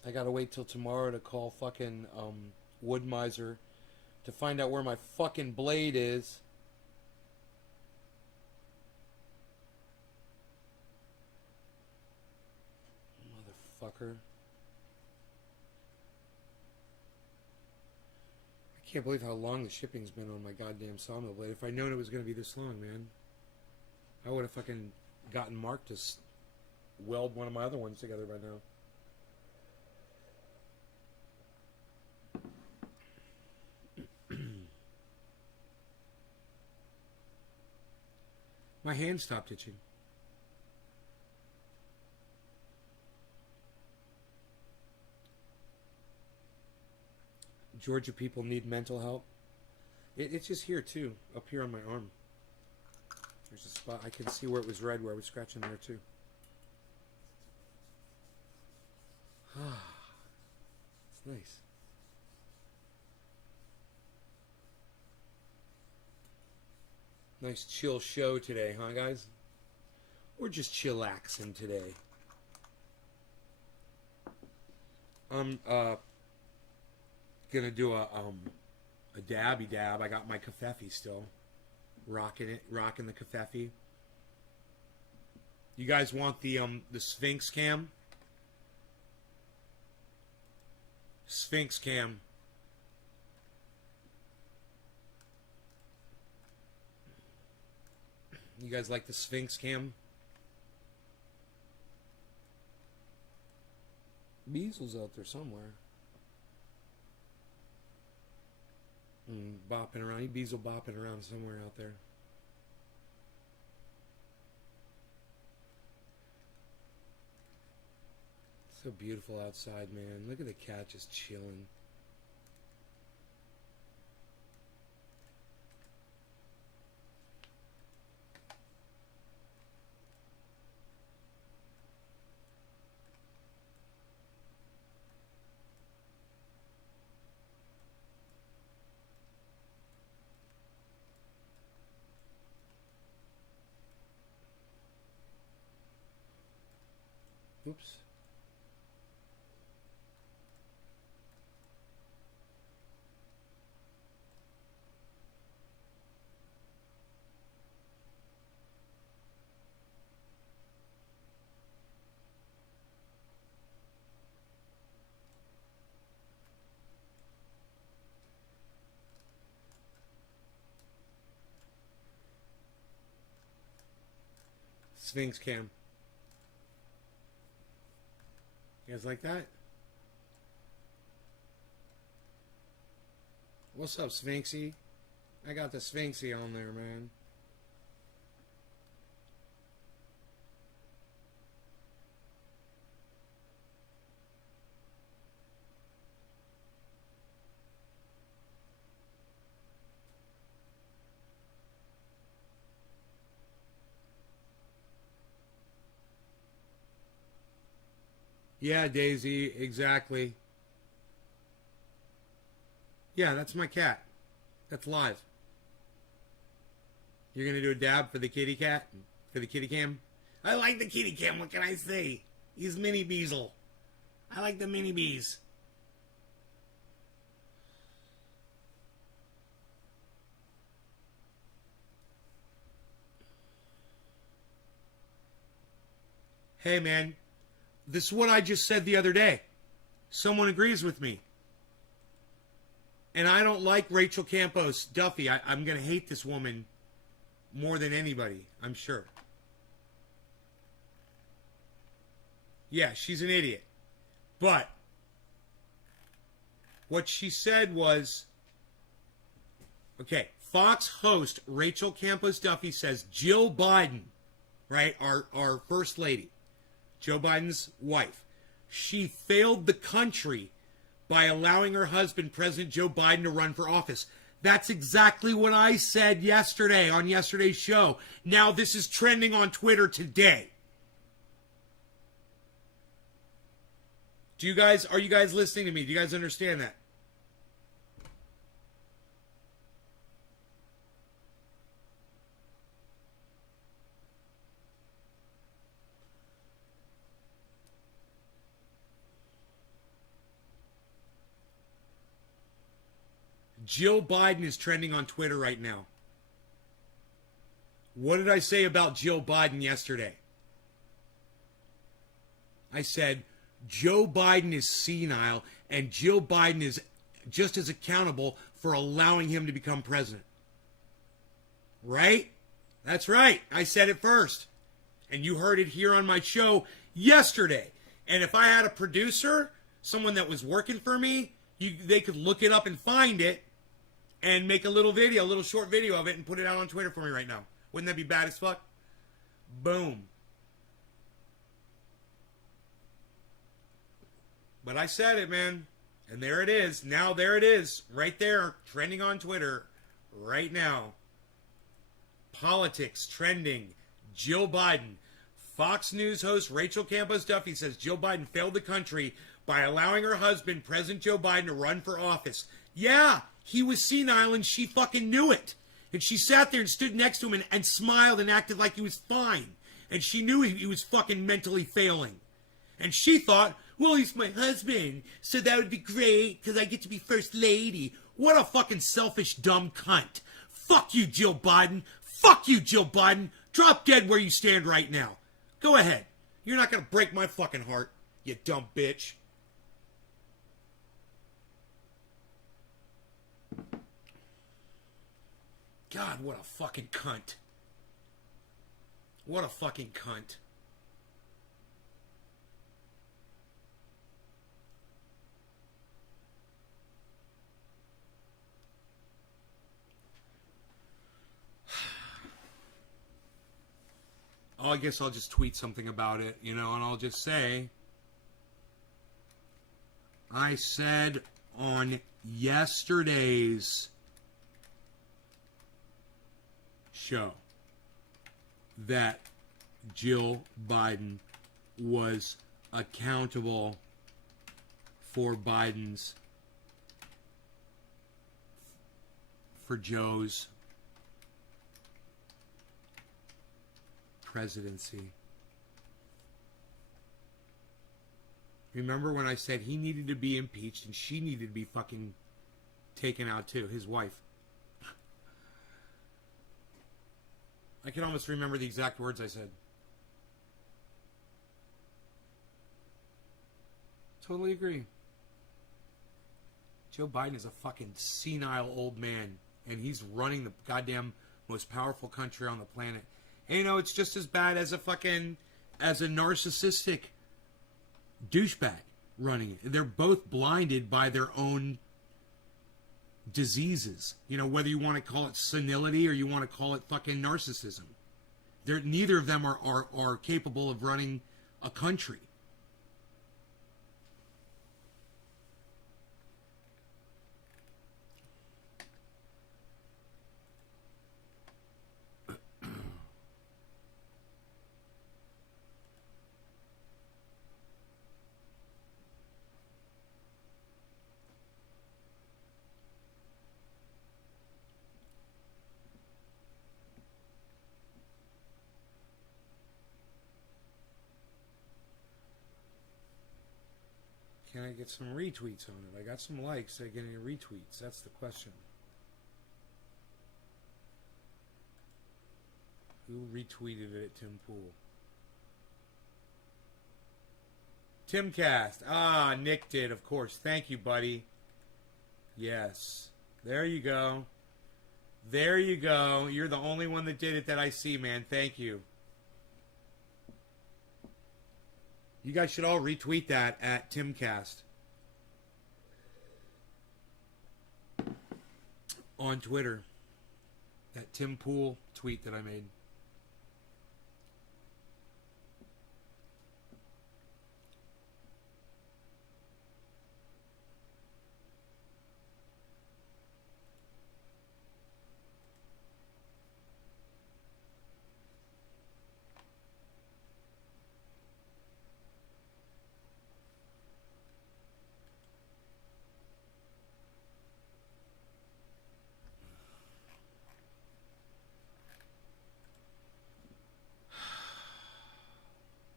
I gotta wait till tomorrow to call fucking Wood Miser to find out where my fucking blade is. Motherfucker. I can't believe how long the shipping's been on my goddamn sawmill blade. If I'd known it was gonna be this long, man, I would have fucking gotten Mark to weld one of my other ones together by now. My hand stopped itching. Georgia people need mental help. It's just here too, up here on my arm. There's a spot I can see where it was red, where I was scratching there too. It's nice. Nice chill show today, huh, guys? We're just chillaxing today. I'm gonna do a dabby dab. I got my kafefe still, rocking the kafefe. You guys want the Sphinx cam? Sphinx cam. You guys like the Sphinx cam? Beasel's out there somewhere. Bopping around. Beazle bopping around somewhere out there. So beautiful outside, man. Look at the cat just chilling. Oops. Sphinx cam. You guys like that? What's up, Sphinxy? I got the Sphinxy on there, man. Yeah, Daisy, exactly. Yeah, that's my cat. That's live. You're gonna do a dab for the kitty cat? For the kitty cam? I like the kitty cam, what can I say? He's mini Beazle. I like the mini bees. Hey, man. This is what I just said the other day. Someone agrees with me. And I don't like Rachel Campos Duffy. I'm going to hate this woman more than anybody, I'm sure. Yeah, she's an idiot. But What she said was, okay, Fox host Rachel Campos Duffy says Jill Biden, right, our first lady, Joe Biden's wife, she failed the country by allowing her husband, President Joe Biden, to run for office. That's exactly what I said yesterday on yesterday's show. Now this is trending on Twitter today. Are you guys listening to me? Do you guys understand that? Jill Biden is trending on Twitter right now. What did I say about Jill Biden yesterday? I said Joe Biden is senile and Jill Biden is just as accountable for allowing him to become president. Right? That's right. I said it first. And you heard it here on my show yesterday. And if I had a producer, someone that was working for me, they could look it up and find it and make a little video, a little short video of it and put it out on Twitter for me right now. Wouldn't that be bad as fuck? Boom. But I said it, man. And there it is. Now there it is. Right there. Trending on Twitter. Right now. Politics trending. Jill Biden. Fox News host Rachel Campos Duffy says Jill Biden failed the country by allowing her husband, President Joe Biden, to run for office. Yeah, he was senile and she fucking knew it. And she sat there and stood next to him and smiled and acted like he was fine. And she knew he was fucking mentally failing. And she thought, well, he's my husband, so that would be great because I get to be first lady. What a fucking selfish, dumb cunt. Fuck you, Jill Biden. Fuck you, Jill Biden. Drop dead where you stand right now. Go ahead. You're not going to break my fucking heart, you dumb bitch. God, what a fucking cunt. What a fucking cunt. Oh, I guess I'll just tweet something about it, and I'll just say, I said on yesterday's show that Jill Biden was accountable for Joe's presidency. Remember when I said he needed to be impeached and she needed to be fucking taken out too, his wife? I can almost remember the exact words I said. Totally agree. Joe Biden is a fucking senile old man, and he's running the goddamn most powerful country on the planet. And, it's just as bad as a narcissistic douchebag running it. They're both blinded by their own diseases. Whether you want to call it senility or you want to call it fucking narcissism. Neither of them are capable of running a country. Can I get some retweets on it? I got some likes. I get any retweets? That's the question. Who retweeted it? Tim Pool. Timcast. Ah, Nick did, of course. Thank you, buddy. Yes. There you go. There you go. You're the only one that did it that I see, man. Thank you. You guys should all retweet that at Timcast. on Twitter. That Tim Pool tweet that I made.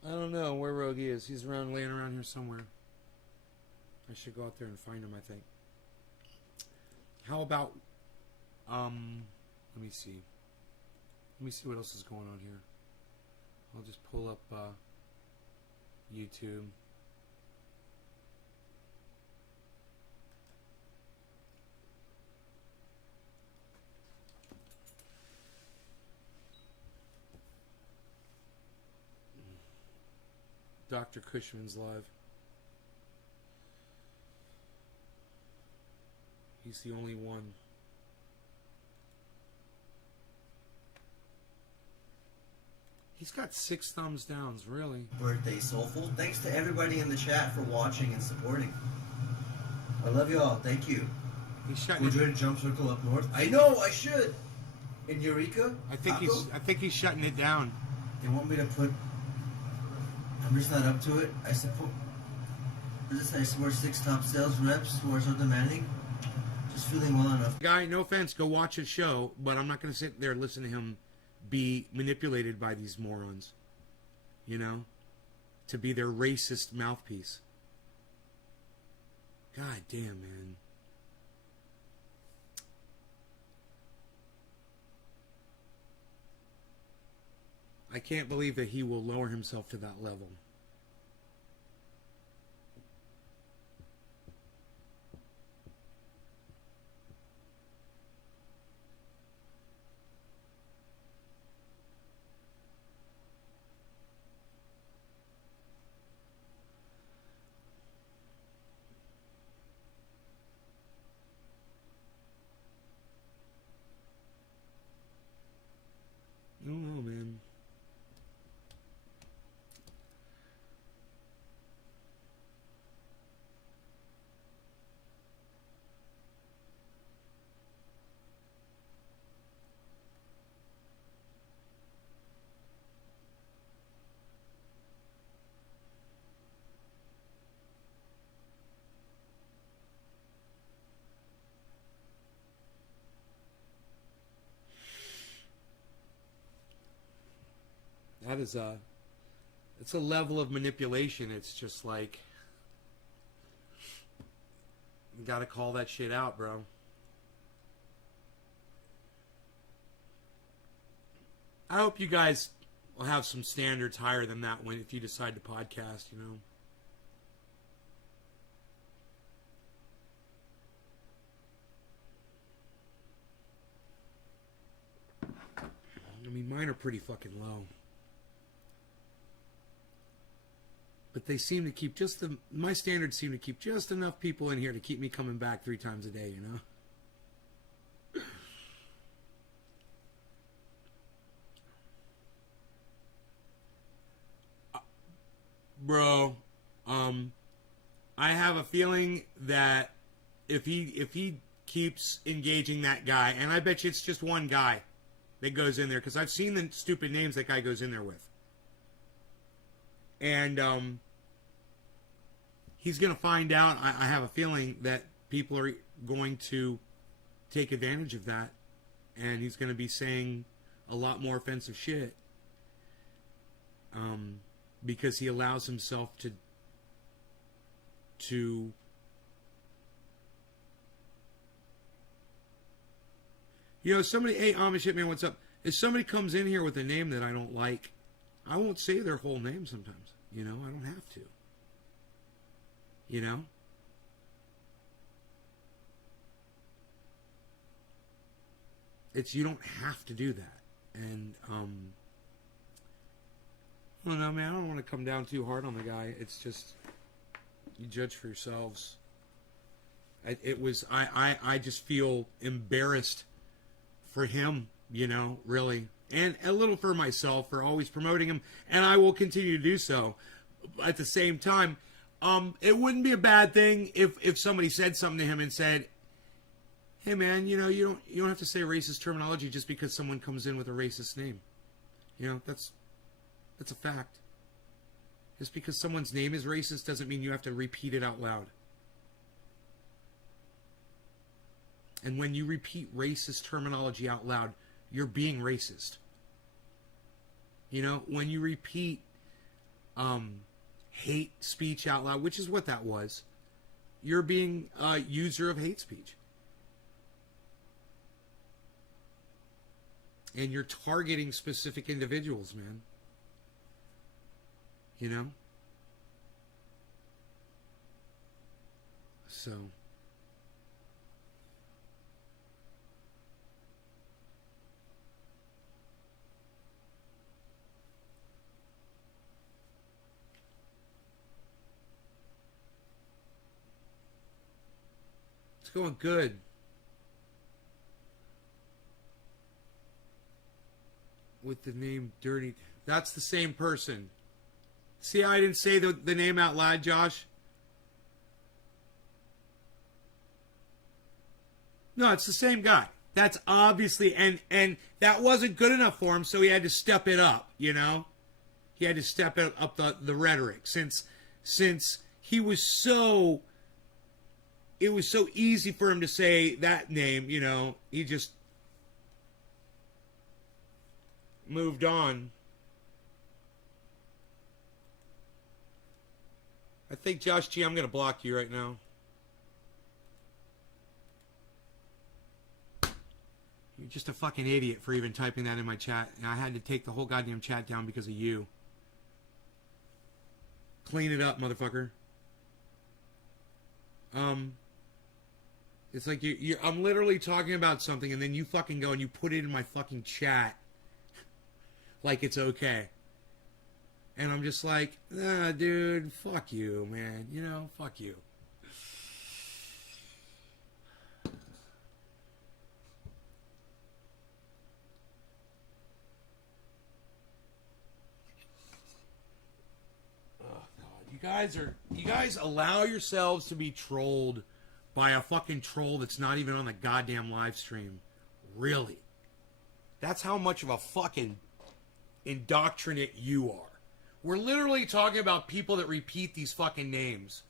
I don't know where Rogue is. He's laying around here somewhere. I should go out there and find him, I think. How about, let me see. Let me see what else is going on here. I'll just pull up, YouTube. Dr. Cushman's live. He's the only one. He's got 6 thumbs downs, really. Birthday, Soulful. Thanks to everybody in the chat for watching and supporting. I love you all. Thank you. He's shutting Would you join Jump Circle up north? I know, I should. In Eureka? I think he's shutting it down. They want me to put... I'm just not up to it. I support... I support 6 top sales reps who are so demanding. Just feeling well enough. Guy, no offense, go watch his show, but I'm not going to sit there and listen to him be manipulated by these morons. You know? To be their racist mouthpiece. God damn, man. I can't believe that he will lower himself to that level. I don't know, man. That is it's a level of manipulation. It's just like, you gotta call that shit out, bro. I hope you guys will have some standards higher than that when if you decide to podcast, you know. I mean, mine are pretty fucking low. But they seem to keep my standards seem to keep just enough people in here to keep me coming back 3 times a day, you know? Bro, I have a feeling that if he keeps engaging that guy, and I bet you it's just one guy that goes in there, because I've seen the stupid names that guy goes in there with. And he's going to find out, I have a feeling, that people are going to take advantage of that. And he's going to be saying a lot more offensive shit. Because he allows himself to you know, somebody, hey, Amish Hitman, what's up? If somebody comes in here with a name that I don't like, I won't say their whole name sometimes. You know, I don't have to. You know? You don't have to do that. And, I don't know, man. I don't want to come down too hard on the guy. It's just, you judge for yourselves. I just feel embarrassed for him, you know, really. And a little for myself for always promoting him, and I will continue to do so. At the same time, it wouldn't be a bad thing if somebody said something to him and said, "Hey man, you know, you don't have to say racist terminology just because someone comes in with a racist name. You know, that's a fact. Just because someone's name is racist doesn't mean you have to repeat it out loud. And when you repeat racist terminology out loud, you're being racist. You know, when you repeat hate speech out loud, which is what that was, you're being a user of hate speech. And you're targeting specific individuals, man. You know? So... it's going good. With the name Dirty. That's the same person. See how I didn't say the name out loud, Josh? No, it's the same guy. That's obviously, and that wasn't good enough for him, so he had to step it up, you know? He had to step up the rhetoric since he was so... it was so easy for him to say that name, you know, he just moved on. I think, Josh G, I'm going to block you right now. You're just a fucking idiot for even typing that in my chat. And I had to take the whole goddamn chat down because of you. Clean it up, motherfucker. It's like I'm literally talking about something and then you fucking go and you put it in my fucking chat like it's okay. And I'm just like, dude, fuck you, man. You know, fuck you. Oh, God. You guys allow yourselves to be trolled by a fucking troll that's not even on the goddamn live stream. Really? That's how much of a fucking indoctrinate you are. We're literally talking about people that repeat these fucking names.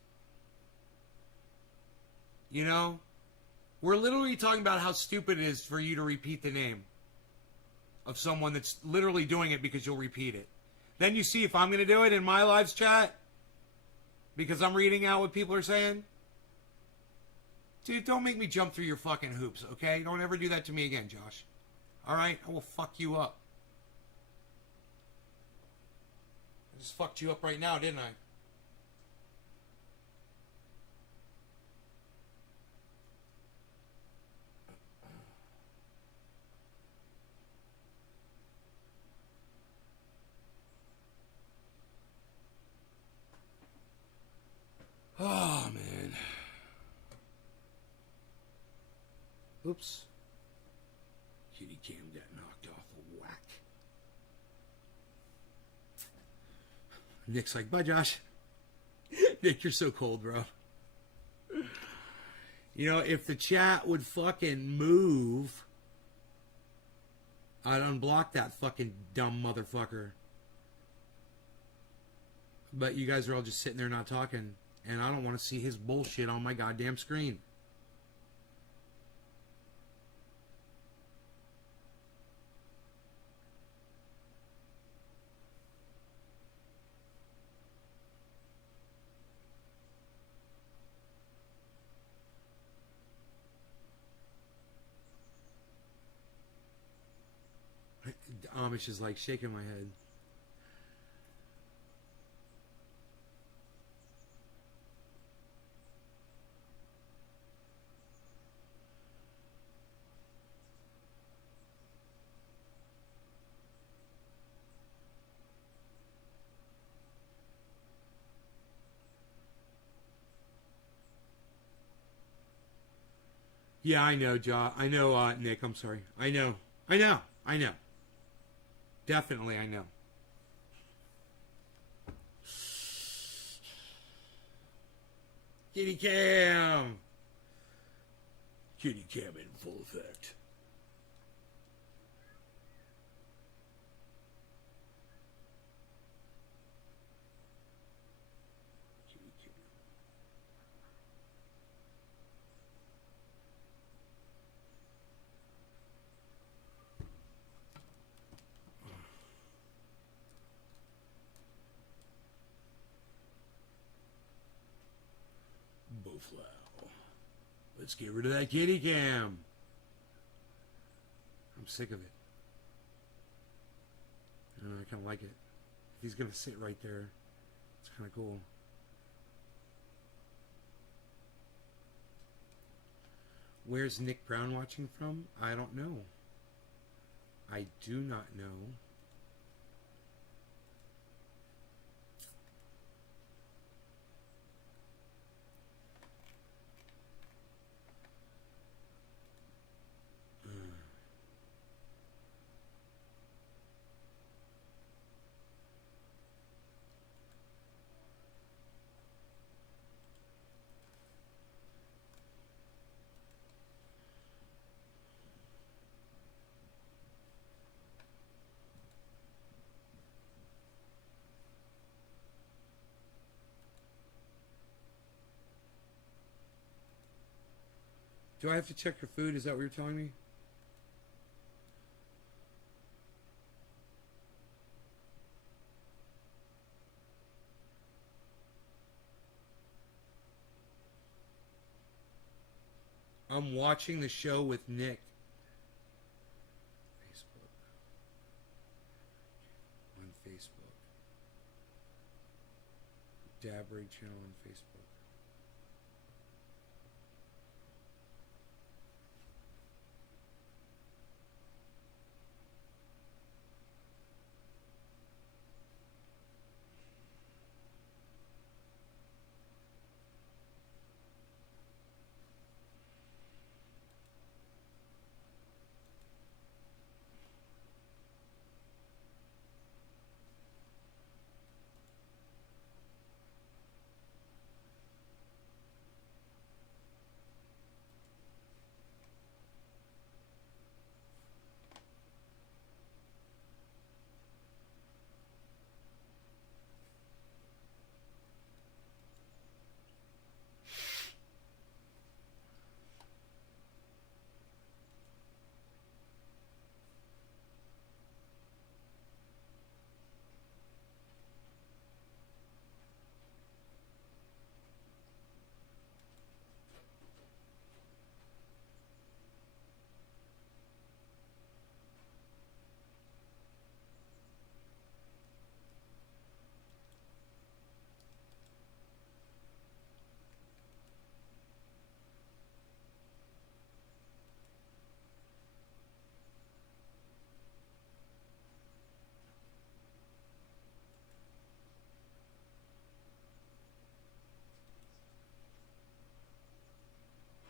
You know? We're literally talking about how stupid it is for you to repeat the name of someone that's literally doing it because you'll repeat it. Then you see if I'm going to do it in my live chat because I'm reading out what people are saying. Dude, don't make me jump through your fucking hoops, okay? Don't ever do that to me again, Josh. Alright? I will fuck you up. I just fucked you up right now, didn't I? Oh, man. Oops. Kitty cam got knocked off a whack. Nick's like, bye, Josh. Nick, you're so cold, bro. You know, if the chat would fucking move, I'd unblock that fucking dumb motherfucker. But you guys are all just sitting there not talking, and I don't want to see his bullshit on my goddamn screen. Amish is like shaking my head. Yeah, I know, I know, Nick. I'm sorry. I know. Definitely, I know. Kitty cam. Kitty cam in full effect. Kitty cam. Buffalo. Let's get rid of that kitty cam. I'm sick of it. I kind of like it. If he's going to sit right there, it's kind of cool. Where's Nick Brown watching from? I don't know. I do not know. Do I have to check your food? Is that what you're telling me? I'm watching the show with Nick. Facebook. On Facebook. Dab Ray channel on Facebook.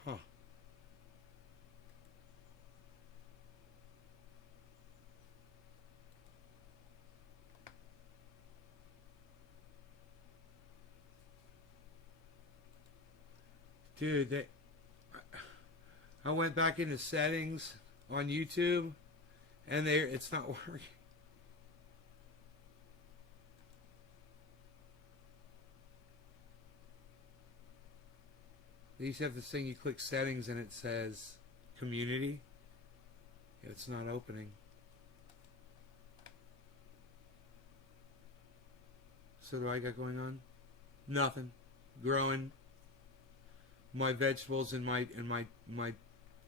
Huh. Dude, I went back into settings on YouTube, and it's not working. They used to have this thing, you click settings and it says community. It's not opening. So what do I got going on? Nothing. Growing my vegetables and my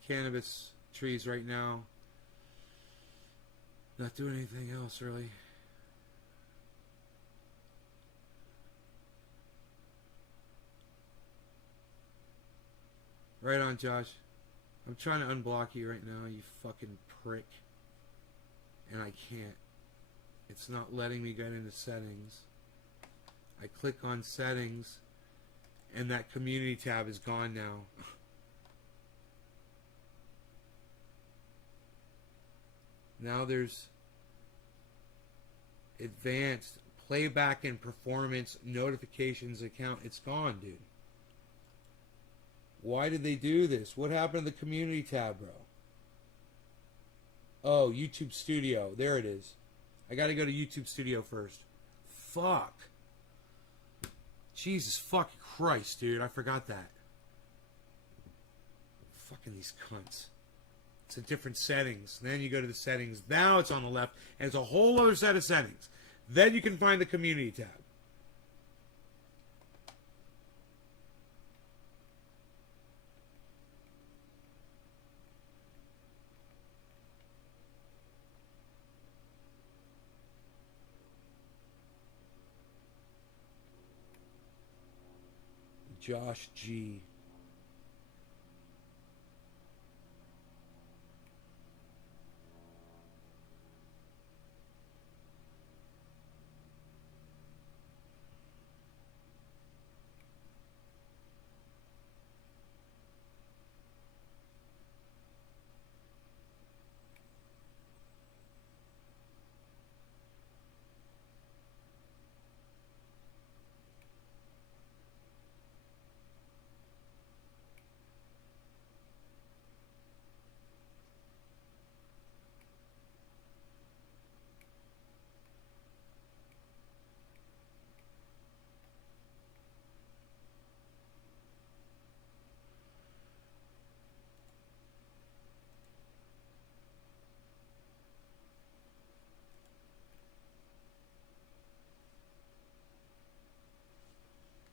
cannabis trees right now. Not doing anything else really. Right on, Josh. I'm trying to unblock you right now, you fucking prick. And I can't. It's not letting me get into settings. I click on settings, and that community tab is gone now. Now there's advanced playback and performance notifications account. It's gone, dude. Why did they do this? What happened to the community tab, bro? Oh, YouTube Studio. There it is. I gotta go to YouTube Studio first. Fuck. Jesus fucking Christ, dude. I forgot that. Fucking these cunts. It's a different settings. Then you go to the settings. Now it's on the left. And it's a whole other set of settings. Then you can find the community tab. Josh G.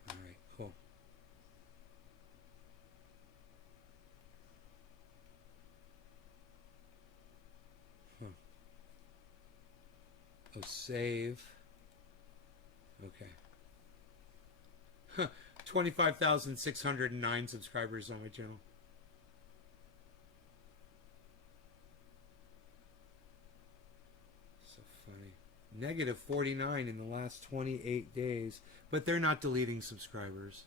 Alright, cool. Oh, save. Okay. 25,609 subscribers on my channel. So funny. Negative 49 in the last 28 days. But they're not deleting subscribers.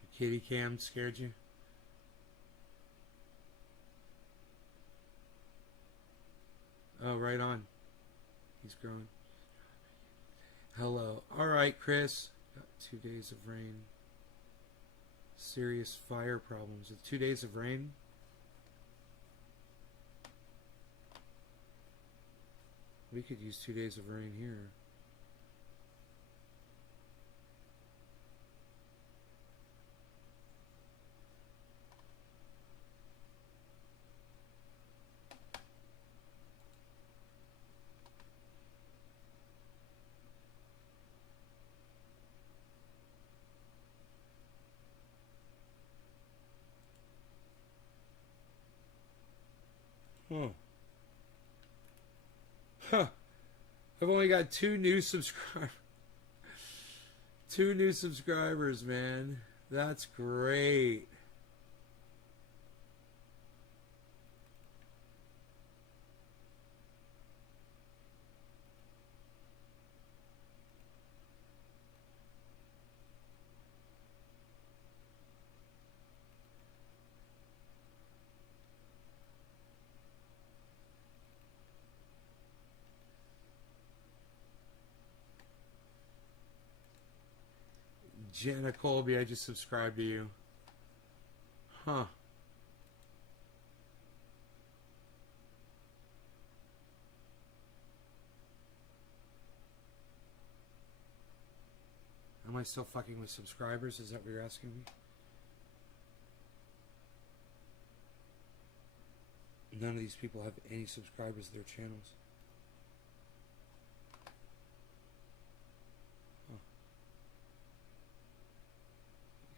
The kitty cam scared you? Oh, right on. He's growing. Hello. All right, Chris. Got 2 days of rain. Serious fire problems. With 2 days of rain? We could use 2 days of rain here. Huh. Huh. I've only got 2 new subscribers. 2 new subscribers, man. That's great. Jenna Colby, I just subscribed to you. Huh. Am I still fucking with subscribers? Is that what you're asking me? None of these people have any subscribers to their channels.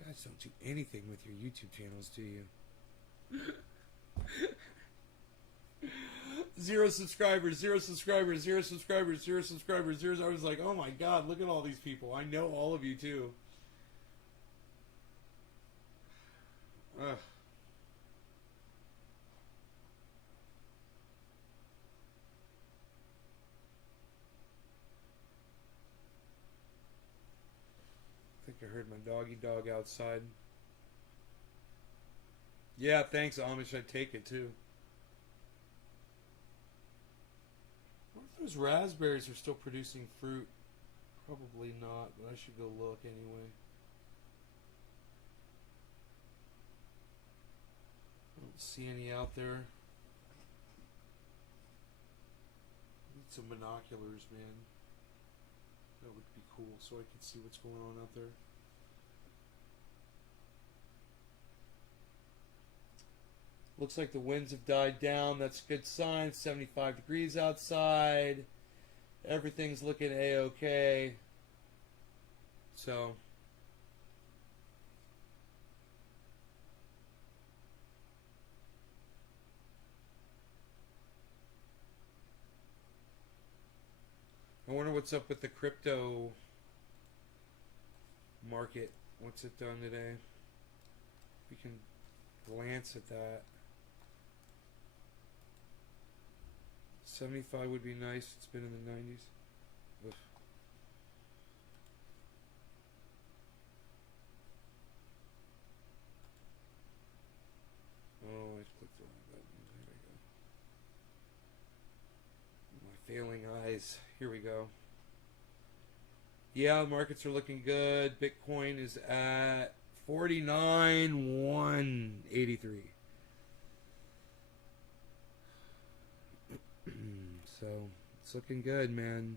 You guys don't do anything with your YouTube channels, do you? 0 subscribers, 0 subscribers, 0 subscribers, 0 subscribers, 0. I was like, oh my god, look at all these people. I know all of you too. Ugh. I think I heard my doggy dog outside. Yeah, thanks, Amish. I'd take it too. I wonder if those raspberries are still producing fruit. Probably not, but I should go look anyway. I don't see any out there. Need some binoculars, man. That would be cool, so I could see what's going on out there. Looks like the winds have died down. That's a good sign. 75 degrees outside. Everything's looking A-okay. So I wonder what's up with the crypto market. What's it done today? We can glance at that. 75 would be nice. It's been in the 90s. Ugh. Oh, I clicked the wrong button. There we go. My failing eyes. Here we go. Yeah, the markets are looking good. Bitcoin is at 49,183. So it's looking good, man.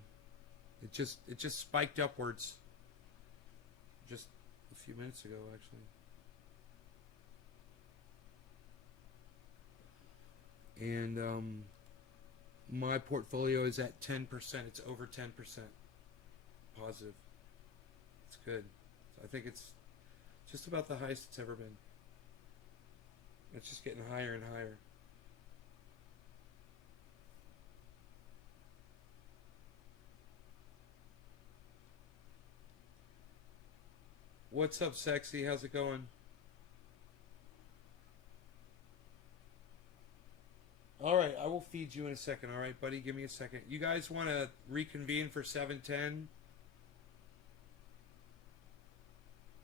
It just spiked upwards just a few minutes ago, actually. And my portfolio is at 10%. It's over 10% positive. It's good. I think it's just about the highest it's ever been. It's just getting higher and higher. What's up, sexy? How's it going? All right, I will feed you in a second. All right, buddy, give me a second. You guys want to reconvene for 7:10?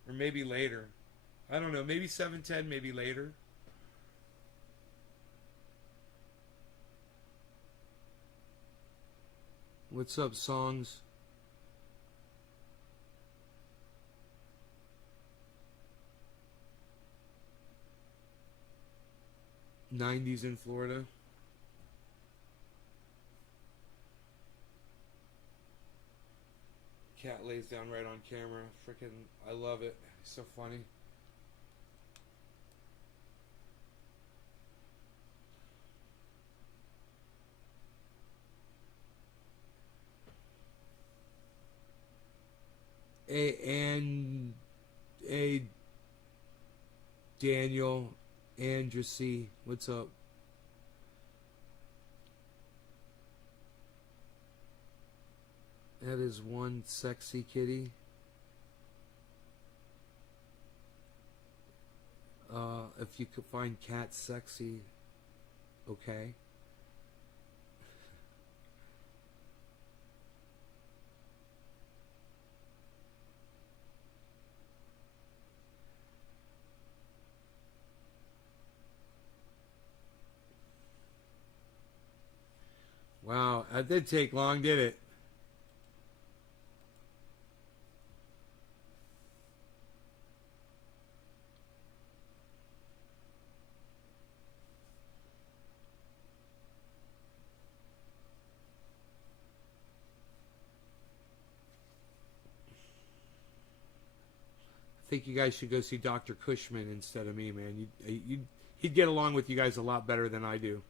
Or maybe later. I don't know, maybe 7:10, maybe later. What's up, songs? '90s in Florida. Cat lays down right on camera. Freaking, I love it. It's so funny. A Daniel Andressy, what's up? That is one sexy kitty. If you could find cat sexy, okay. Wow, that did take long, did it? I think you guys should go see Dr. Cushman instead of me, man. He'd get along with you guys a lot better than I do.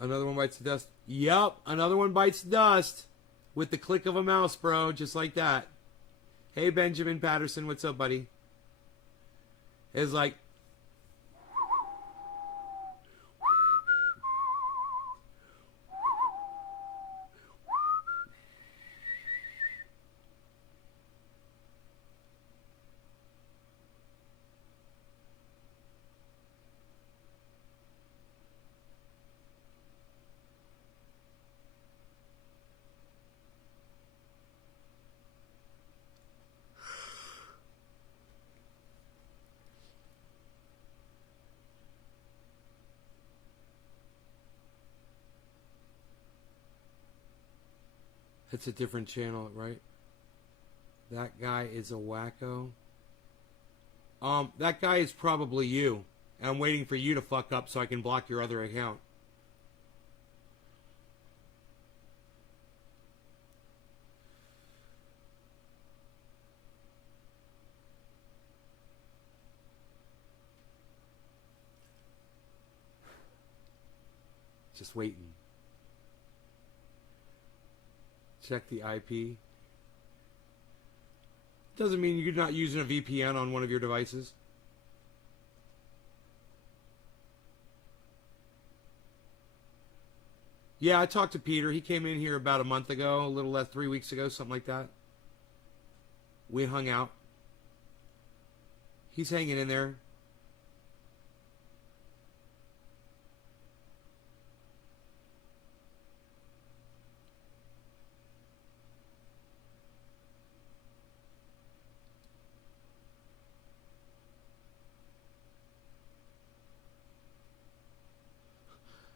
Another one bites the dust. Yep, another one bites the dust. With the click of a mouse, bro. Just like that. Hey, Benjamin Patterson. What's up, buddy? It's like... It's a different channel, right? That guy is a wacko. That guy is probably you. I'm waiting for you to fuck up so I can block your other account. Just waiting. Check the IP. Doesn't mean you're not using a VPN on one of your devices. Yeah, I talked to Peter. He came in here about a month ago, a little less, 3 weeks ago, something like that. We hung out. He's hanging in there.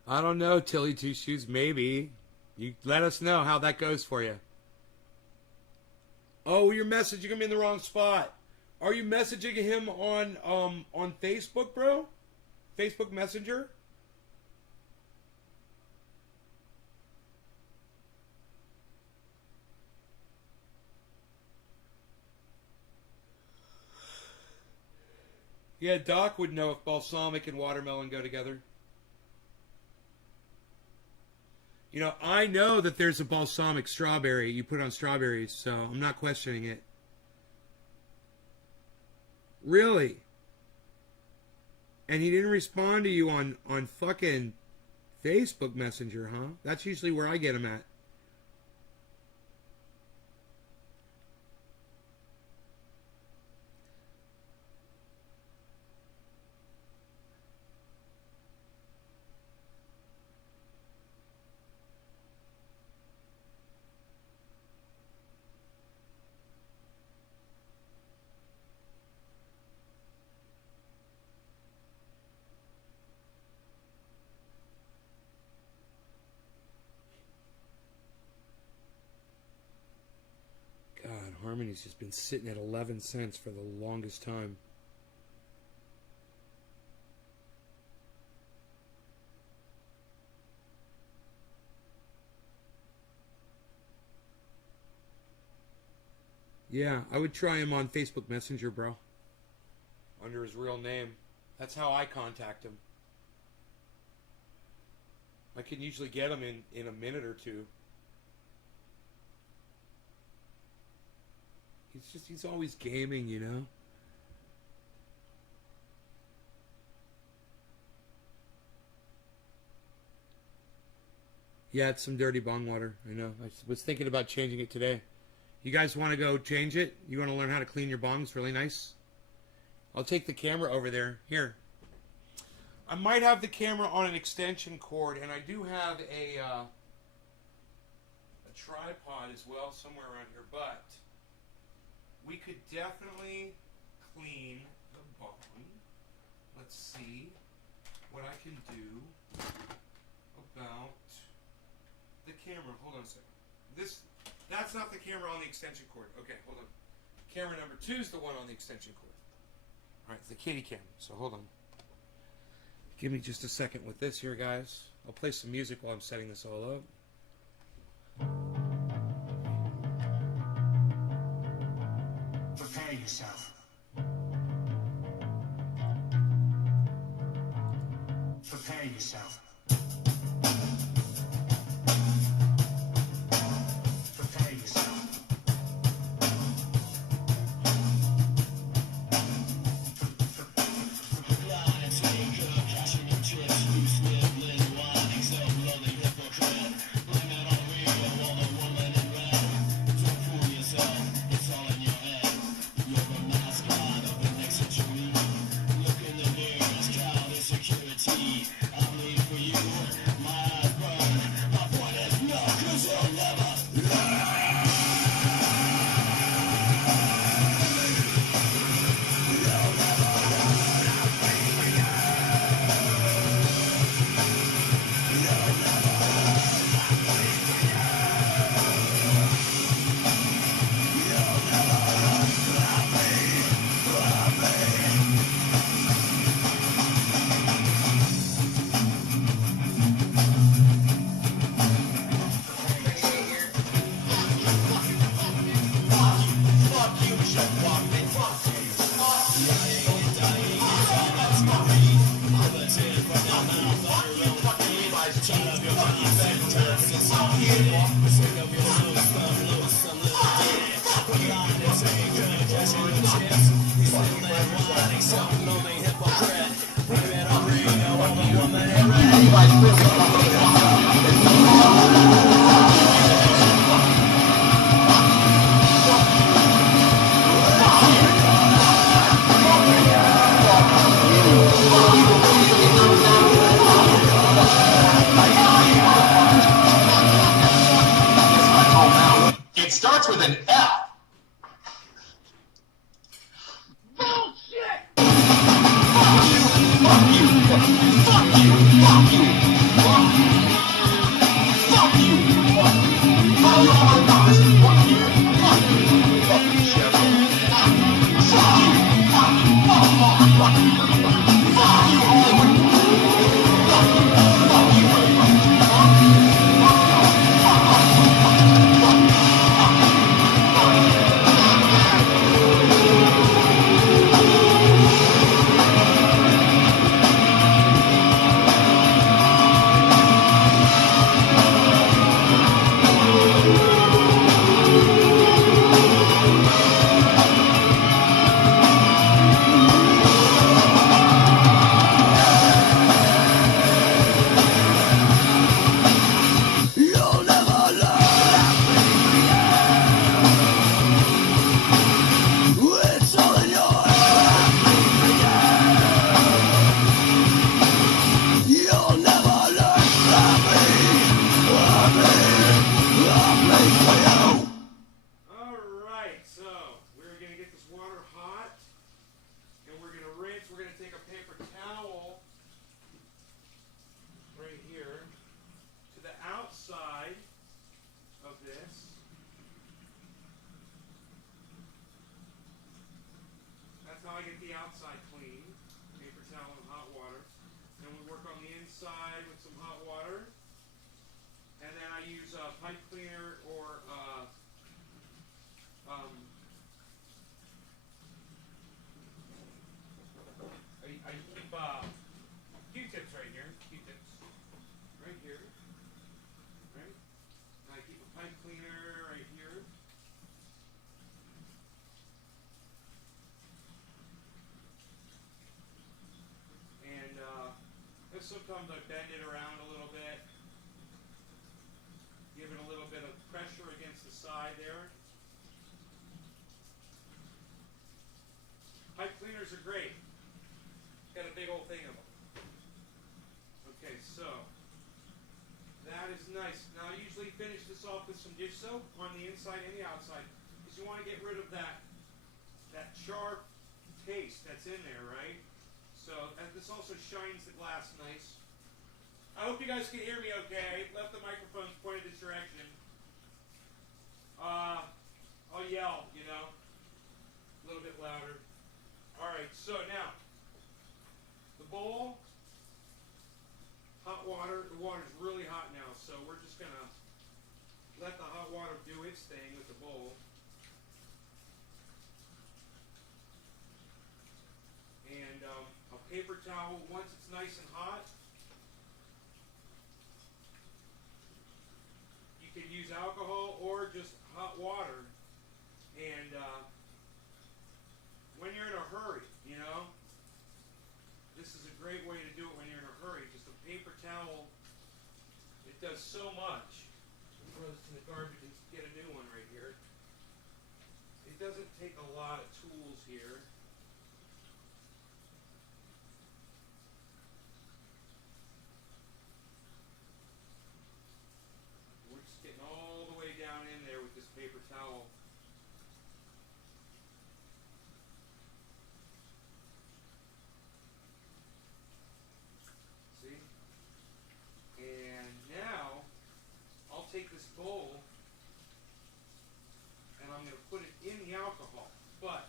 I don't know, Tilly Two Shoes. Maybe. You let us know how that goes for you. Oh, you're messaging him in the wrong spot. Are you messaging him on Facebook, bro? Facebook Messenger? Yeah, Doc would know if balsamic and watermelon go together. You know, I know that there's a balsamic strawberry you put on strawberries, so I'm not questioning it. Really? And he didn't respond to you on fucking Facebook Messenger, huh? That's usually where I get him at. Harmony's just been sitting at 11 cents for the longest time. Yeah, I would try him on Facebook Messenger, bro. Under his real name. That's how I contact him. I can usually get him in a minute or two. He's always gaming, you know? Yeah, it's some dirty bong water. I know. I was thinking about changing it today. You guys want to go change it? You want to learn how to clean your bongs really nice? I'll take the camera over there. Here. I might have the camera on an extension cord, and I do have a tripod as well somewhere around here, but we could definitely clean the bong. Let's see what I can do about the camera. Hold on a second. That's not the camera on the extension cord. Okay, hold on. Camera number 2 is the one on the extension cord. All right, it's the kitty camera, so hold on. Give me just a second with this here, guys. I'll play some music while I'm setting this all up. Prepare yourself. Prepare yourself. Prepare yourself. It starts with an F. Sometimes I bend it around a little bit, give it a little bit of pressure against the side there. Pipe cleaners are great. Got a big old thing of them. Okay, so that is nice. Now I usually finish this off with some dish soap on the inside and the outside because you want to get rid of that char taste that's in there, right? So, and this also shines the glass nice. I hope you guys can hear me okay. Left the microphones pointed this direction. I'll yell, you know, a little bit louder. All right, so now, the bowl, hot water. The water's really hot now, so we're just going to let the hot water do its thing with the bowl. And a paper towel, once it's nice and hot, you can use alcohol or just hot water. And when you're in a hurry, you know, this is a great way to do it when you're in a hurry. Just a paper towel, it does so much. Throw this in the garbage and get a new one right here. It doesn't take a lot of tools here. Getting all the way down in there with this paper towel. See? And now I'll take this bowl and I'm going to put it in the alcohol. But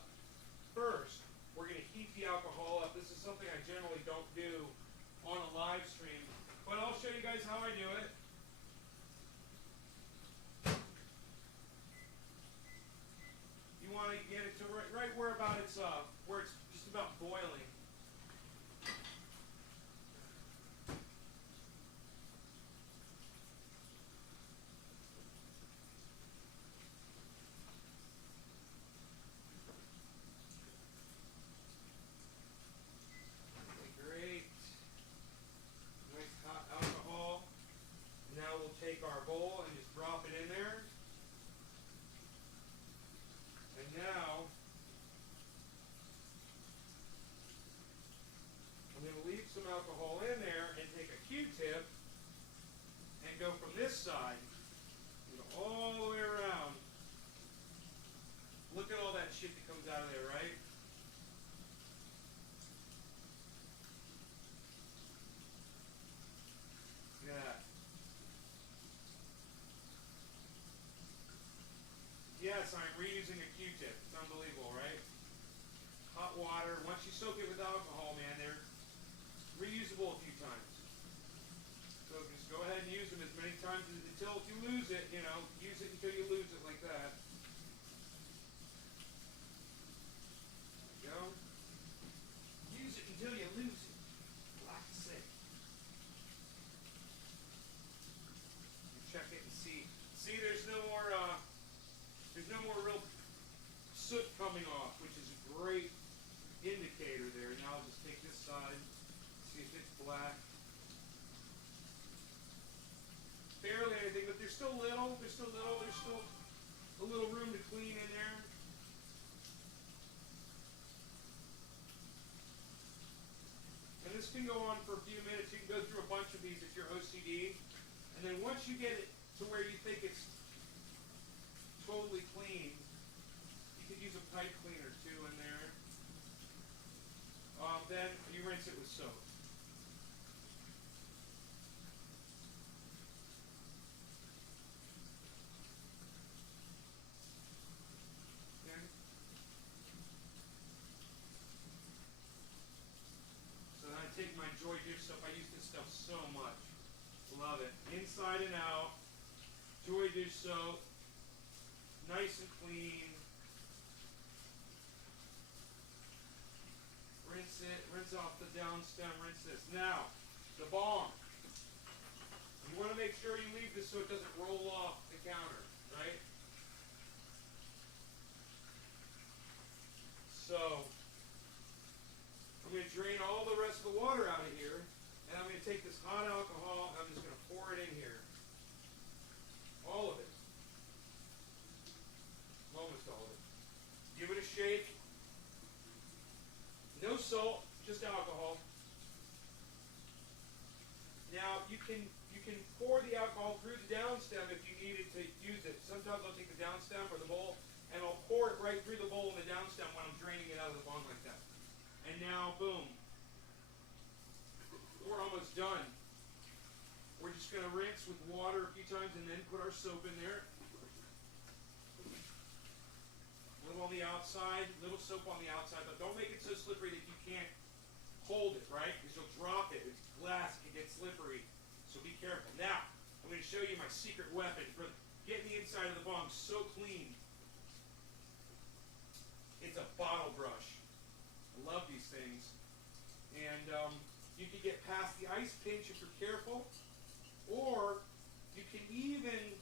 first, we're going to heat the alcohol up. This is something I generally don't do on a live stream, but I'll show you guys how I do it. You want to get it to right where about it's where it's just about boiling. alcohol in there and take a Q-tip and go from this side, go all the way around. Look at all that shit that comes out of there, right? Look at that. Yes, I'm reusing a Q-tip. It's unbelievable, right? Hot water. Once you soak it with alcohol, man, they're reusable a few times. So just go ahead and use them as many times until if you lose it, you know, use it until you lose it like that. There you go. Use it until you lose it. Like I said. You check it and see. See, there's no more real soot coming off, which is a great indicator there. Now I'll just take this side, see if it's black. Barely anything, but there's still little. There's still a little room to clean in there. And this can go on for a few minutes. You can go through a bunch of these if you're OCD. And then once you get it to where you think it's totally clean, you could use a pipe cleaner too in there. Then you rinse it with soap. Okay. So then I take my Joy Dish soap. I use this stuff so much. Love it. Inside and out. Joy Dish soap. Nice and clean. Rinse it, rinse off the down stem, rinse this. Now, the balm. You want to make sure you leave this so it doesn't roll off the counter, right? So, I'm going to drain all the rest of the water out of here, and I'm going to take this hot alcohol, and I'm just going to pour it in here. All of it. Almost all of it. Give it a shake. No salt, just alcohol. Now you can pour the alcohol through the downstem if you needed to use it. Sometimes I'll take the downstem or the bowl and I'll pour it right through the bowl and the downstem when I'm draining it out of the bong like that. And now, boom. We're almost done. We're just going to rinse with water a few times and then put our soap in there. A little on the outside, little soap on the outside, but don't make it so slippery that you can't hold it, right? Because you'll drop it. It's glass, it can get slippery. So be careful. Now, I'm going to show you my secret weapon for getting the inside of the bong so clean. It's a bottle brush. I love these things. And you can get past the ice pinch if you're careful, or you can even...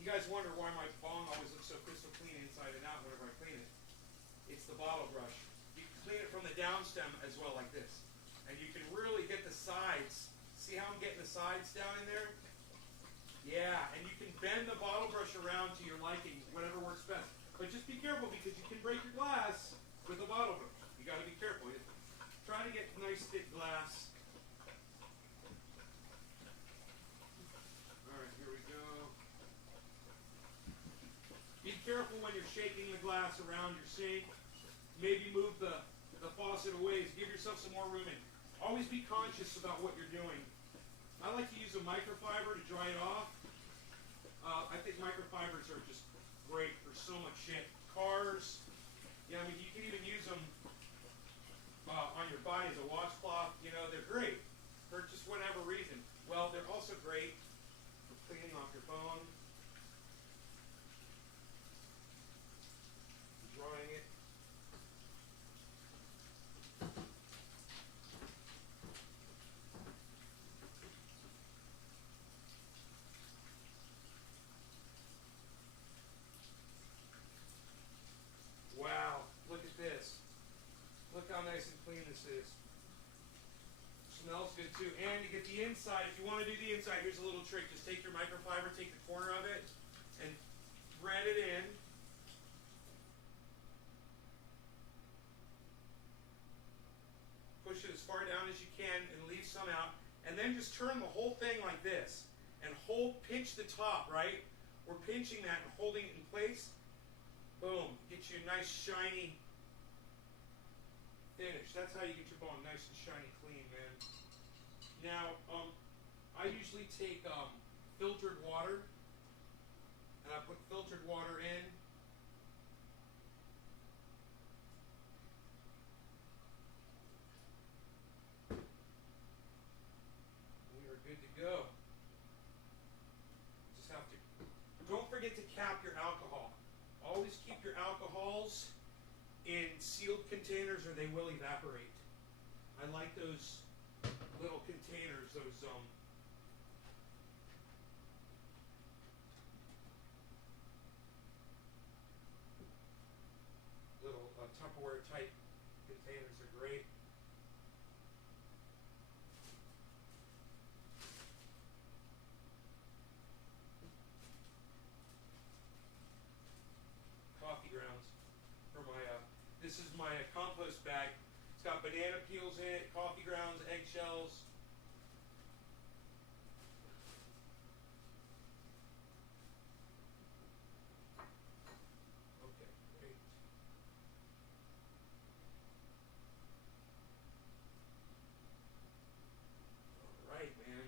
You guys wonder why my bong always looks so crystal clean inside and out whenever I clean it. It's the bottle brush. You can clean it from the downstem as well like this. And you can really get the sides. See how I'm getting the sides down in there? Yeah, and you can bend the bottle brush around to your liking, whatever works best. But just be careful because you can break your glass with a bottle brush. You got to be careful. Try to get nice thick glass. All right, here we go. Be careful when you're shaking the glass around your sink. Maybe move the faucet away. Give yourself some more room in. Always be conscious about what you're doing. I like to use a microfiber to dry it off. I think microfibers are just great for so much shit. Cars, yeah, I mean, you can even use them on your body as a washcloth. You know, they're great for just whatever reason. Well, they're also great for cleaning off your phone. Drying it. Wow, look at this. Look how nice and clean this is. Smells good too. And you get the inside. If you want to do the inside, here's a little trick. Just take your microfiber, take the corner of it, and thread it in. Push it as far down as you can and leave some out. And then just turn the whole thing like this. And pinch the top, right? We're pinching that and holding it in place. Boom. Get you a nice shiny finish. That's how you get your bone nice and shiny clean, man. Now, I usually take filtered water. And I put filtered water in. We are good to go. Just have to, don't forget to cap your alcohol. Always keep your alcohols in sealed containers or they will evaporate. I like those little containers, those little Tupperware type containers are great. Coffee grounds for my, this is my compost bag. It's got banana peels in it, coffee grounds, eggshells. Okay, great. All right, man.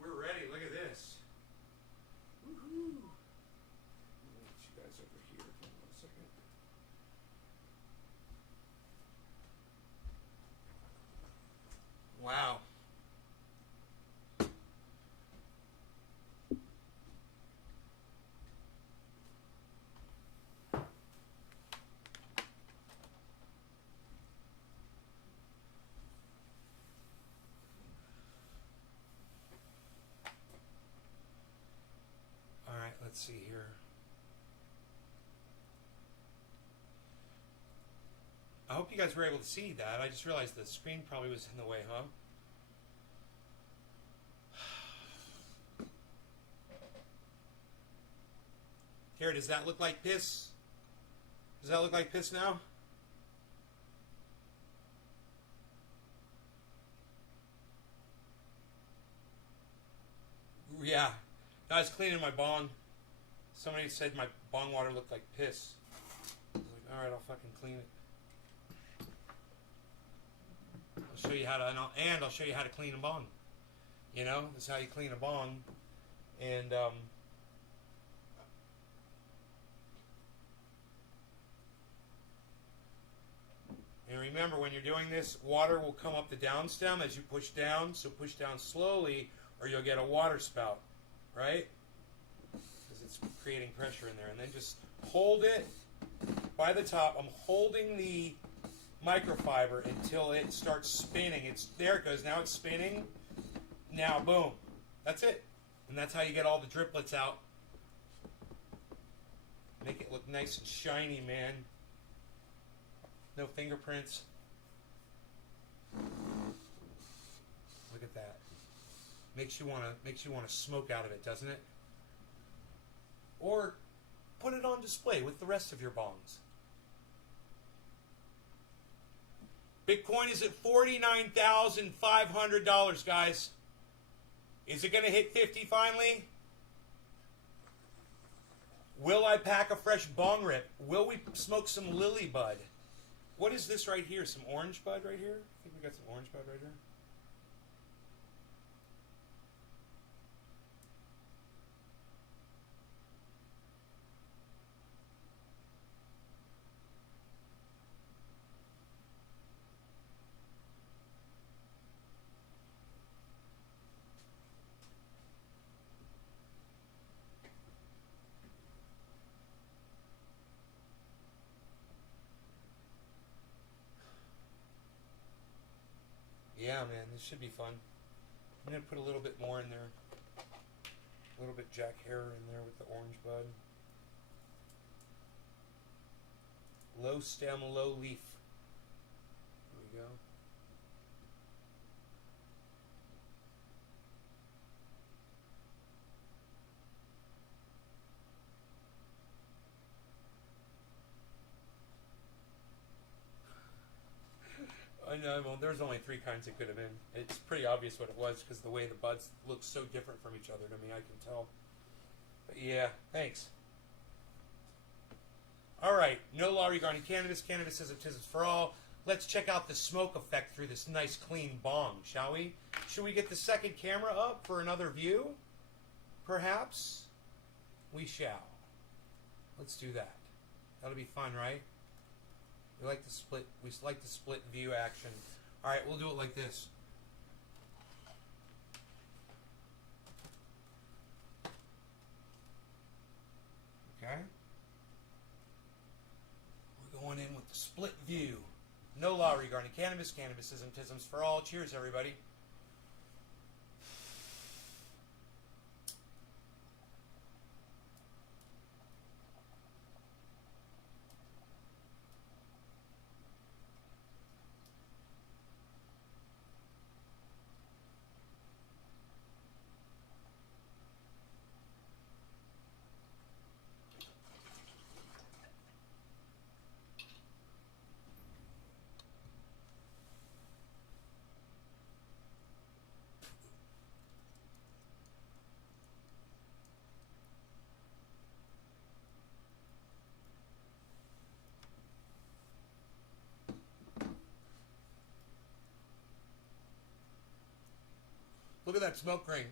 We're ready. Look at this. Woohoo! Let me get you guys over here. Hold on a second. Wow. All right, let's see here. I hope you guys were able to see that. I just realized the screen probably was in the way, huh? Here, does that look like piss? Does that look like piss now? Yeah. I was cleaning my bong. Somebody said my bong water looked like piss. I was like, alright, I'll fucking clean it. I'll show you how to, and I'll show you how to clean a bong. You know, this is how you clean a bong. And, and remember, when you're doing this, water will come up the down stem as you push down. So push down slowly, or you'll get a water spout, right? Because it's creating pressure in there. And then just hold it by the top. I'm holding the microfiber until it starts spinning. There it goes. Now it's spinning. Now, boom. That's it. And that's how you get all the driplets out. Make it look nice and shiny, man. No fingerprints. Look at that. Makes you wanna smoke out of it, doesn't it? Or put it on display with the rest of your bongs. Bitcoin is at $49,500, guys. Is it gonna hit 50 finally? Will I pack a fresh bong rip? Will we smoke some lily bud? What is this right here? Some orange bud right here? I think we got some orange bud right here. Yeah, man, this should be fun. I'm going to put a little bit more in there. A little bit Jack Herer in there with the orange bud. Low stem, low leaf. There we go. Well, there's only 3 kinds it could have been. It's pretty obvious what it was because the way the buds look so different from each other to me, I can tell. But yeah, thanks. All right, no law regarding cannabis. Cannabis is for all. Let's check out the smoke effect through this nice clean bong, shall we? Should we get the second camera up for another view? Perhaps? We shall. Let's do that. That'll be fun, right? We like the split view action. All right, we'll do it like this. Okay. We're going in with the split view. No law regarding cannabis. Cannabis isms for all. Cheers, everybody. Look at that smoke ring.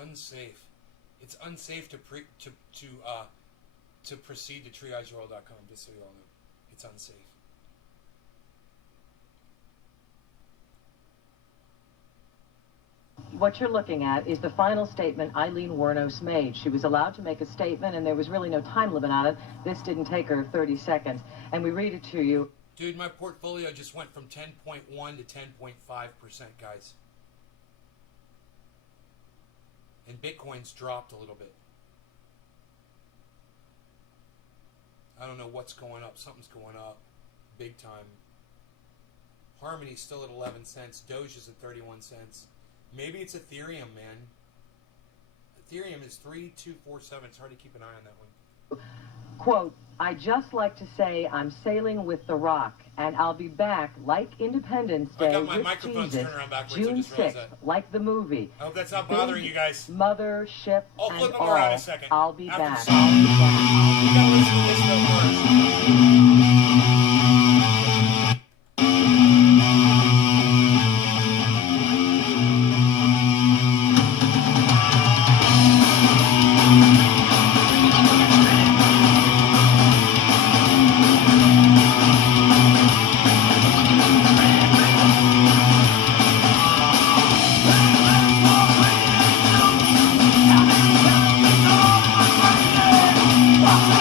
Unsafe. It's unsafe to proceed to triageyourworld.com, just so you all know. It's unsafe. What you're looking at is the final statement Eileen Wuornos made. She was allowed to make a statement, and there was really no time limit on it. This didn't take her 30 seconds. And we read it to you. Dude, my portfolio just went from 10.1 to 10.5%, guys. And Bitcoin's dropped a little bit. I don't know what's going up. Something's going up big time. Harmony's still at 11 cents. Doge is at 31 cents. Maybe it's Ethereum, man. Ethereum is 3247. It's hard to keep an eye on that one. Quote, I just like to say I'm sailing with the rock, and I'll be back like Independence Day with Jesus, June 6th, like the movie. I hope that's not bothering you guys. Mothership I'll and flip them all. around in a second. I'll be After back. the song. We gotta listen to this though first. Walk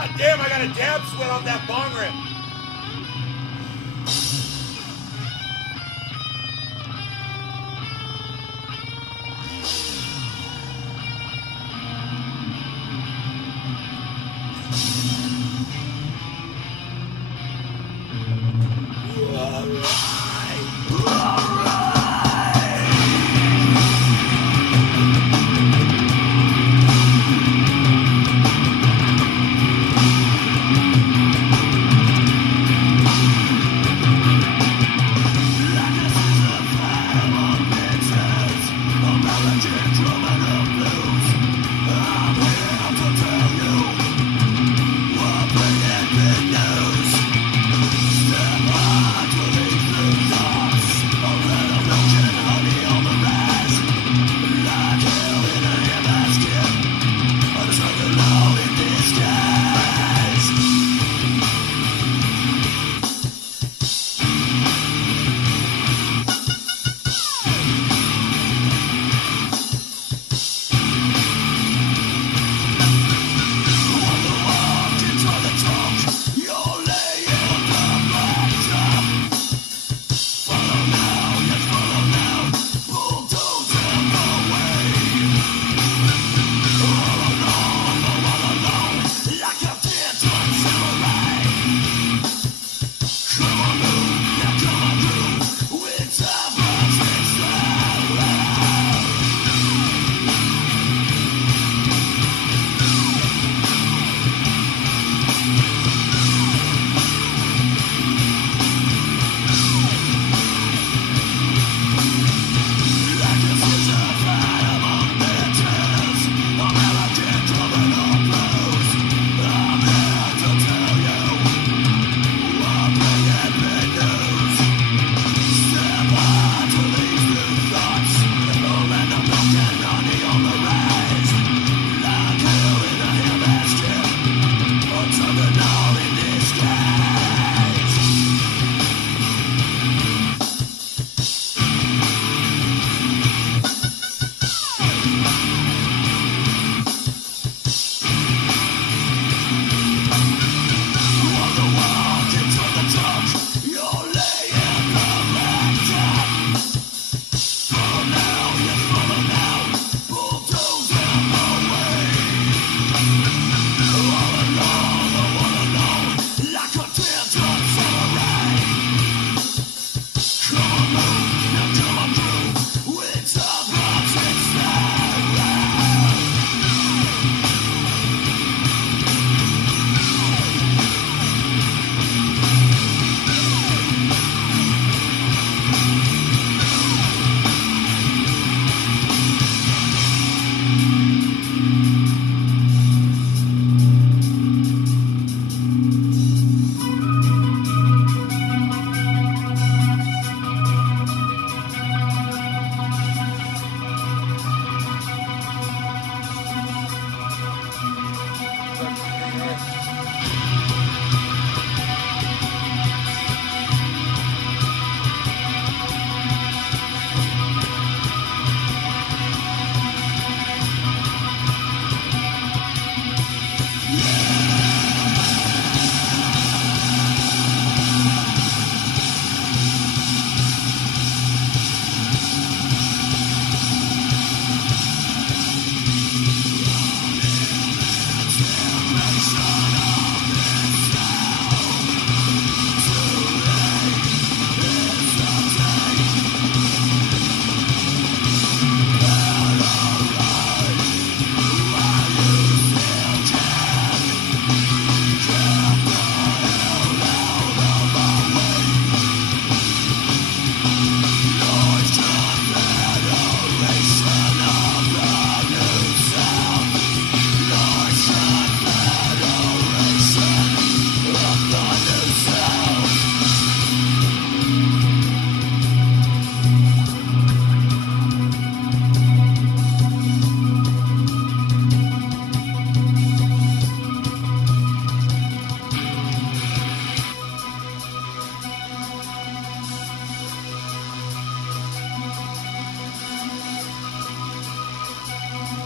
God damn, I got a dab sweat off that bong rip.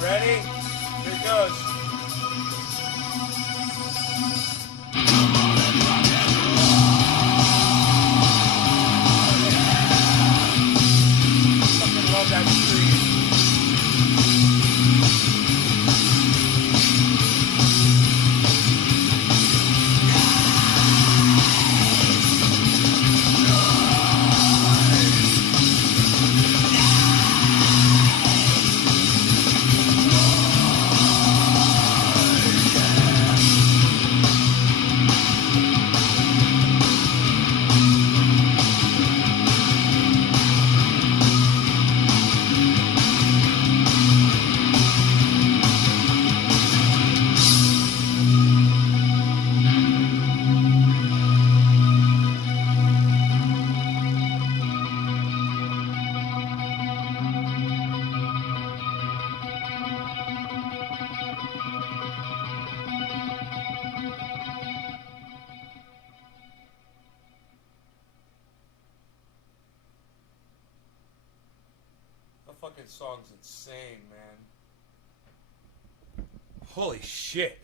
Ready? Here it goes. fucking song's insane, man. Holy shit.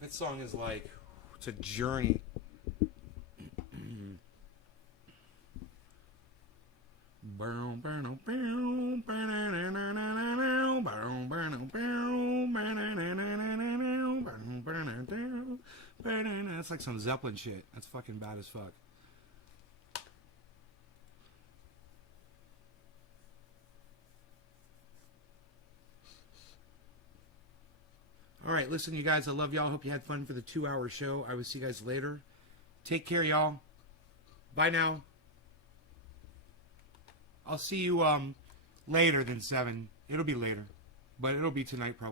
That song is like, it's a journey. That's like some Zeppelin shit. That's fucking bad as fuck. All right, listen, you guys, I love y'all. Hope you had fun for the 2-hour show. I will see you guys later. Take care, y'all. Bye now. I'll see you later than 7. It'll be later, but it'll be tonight probably.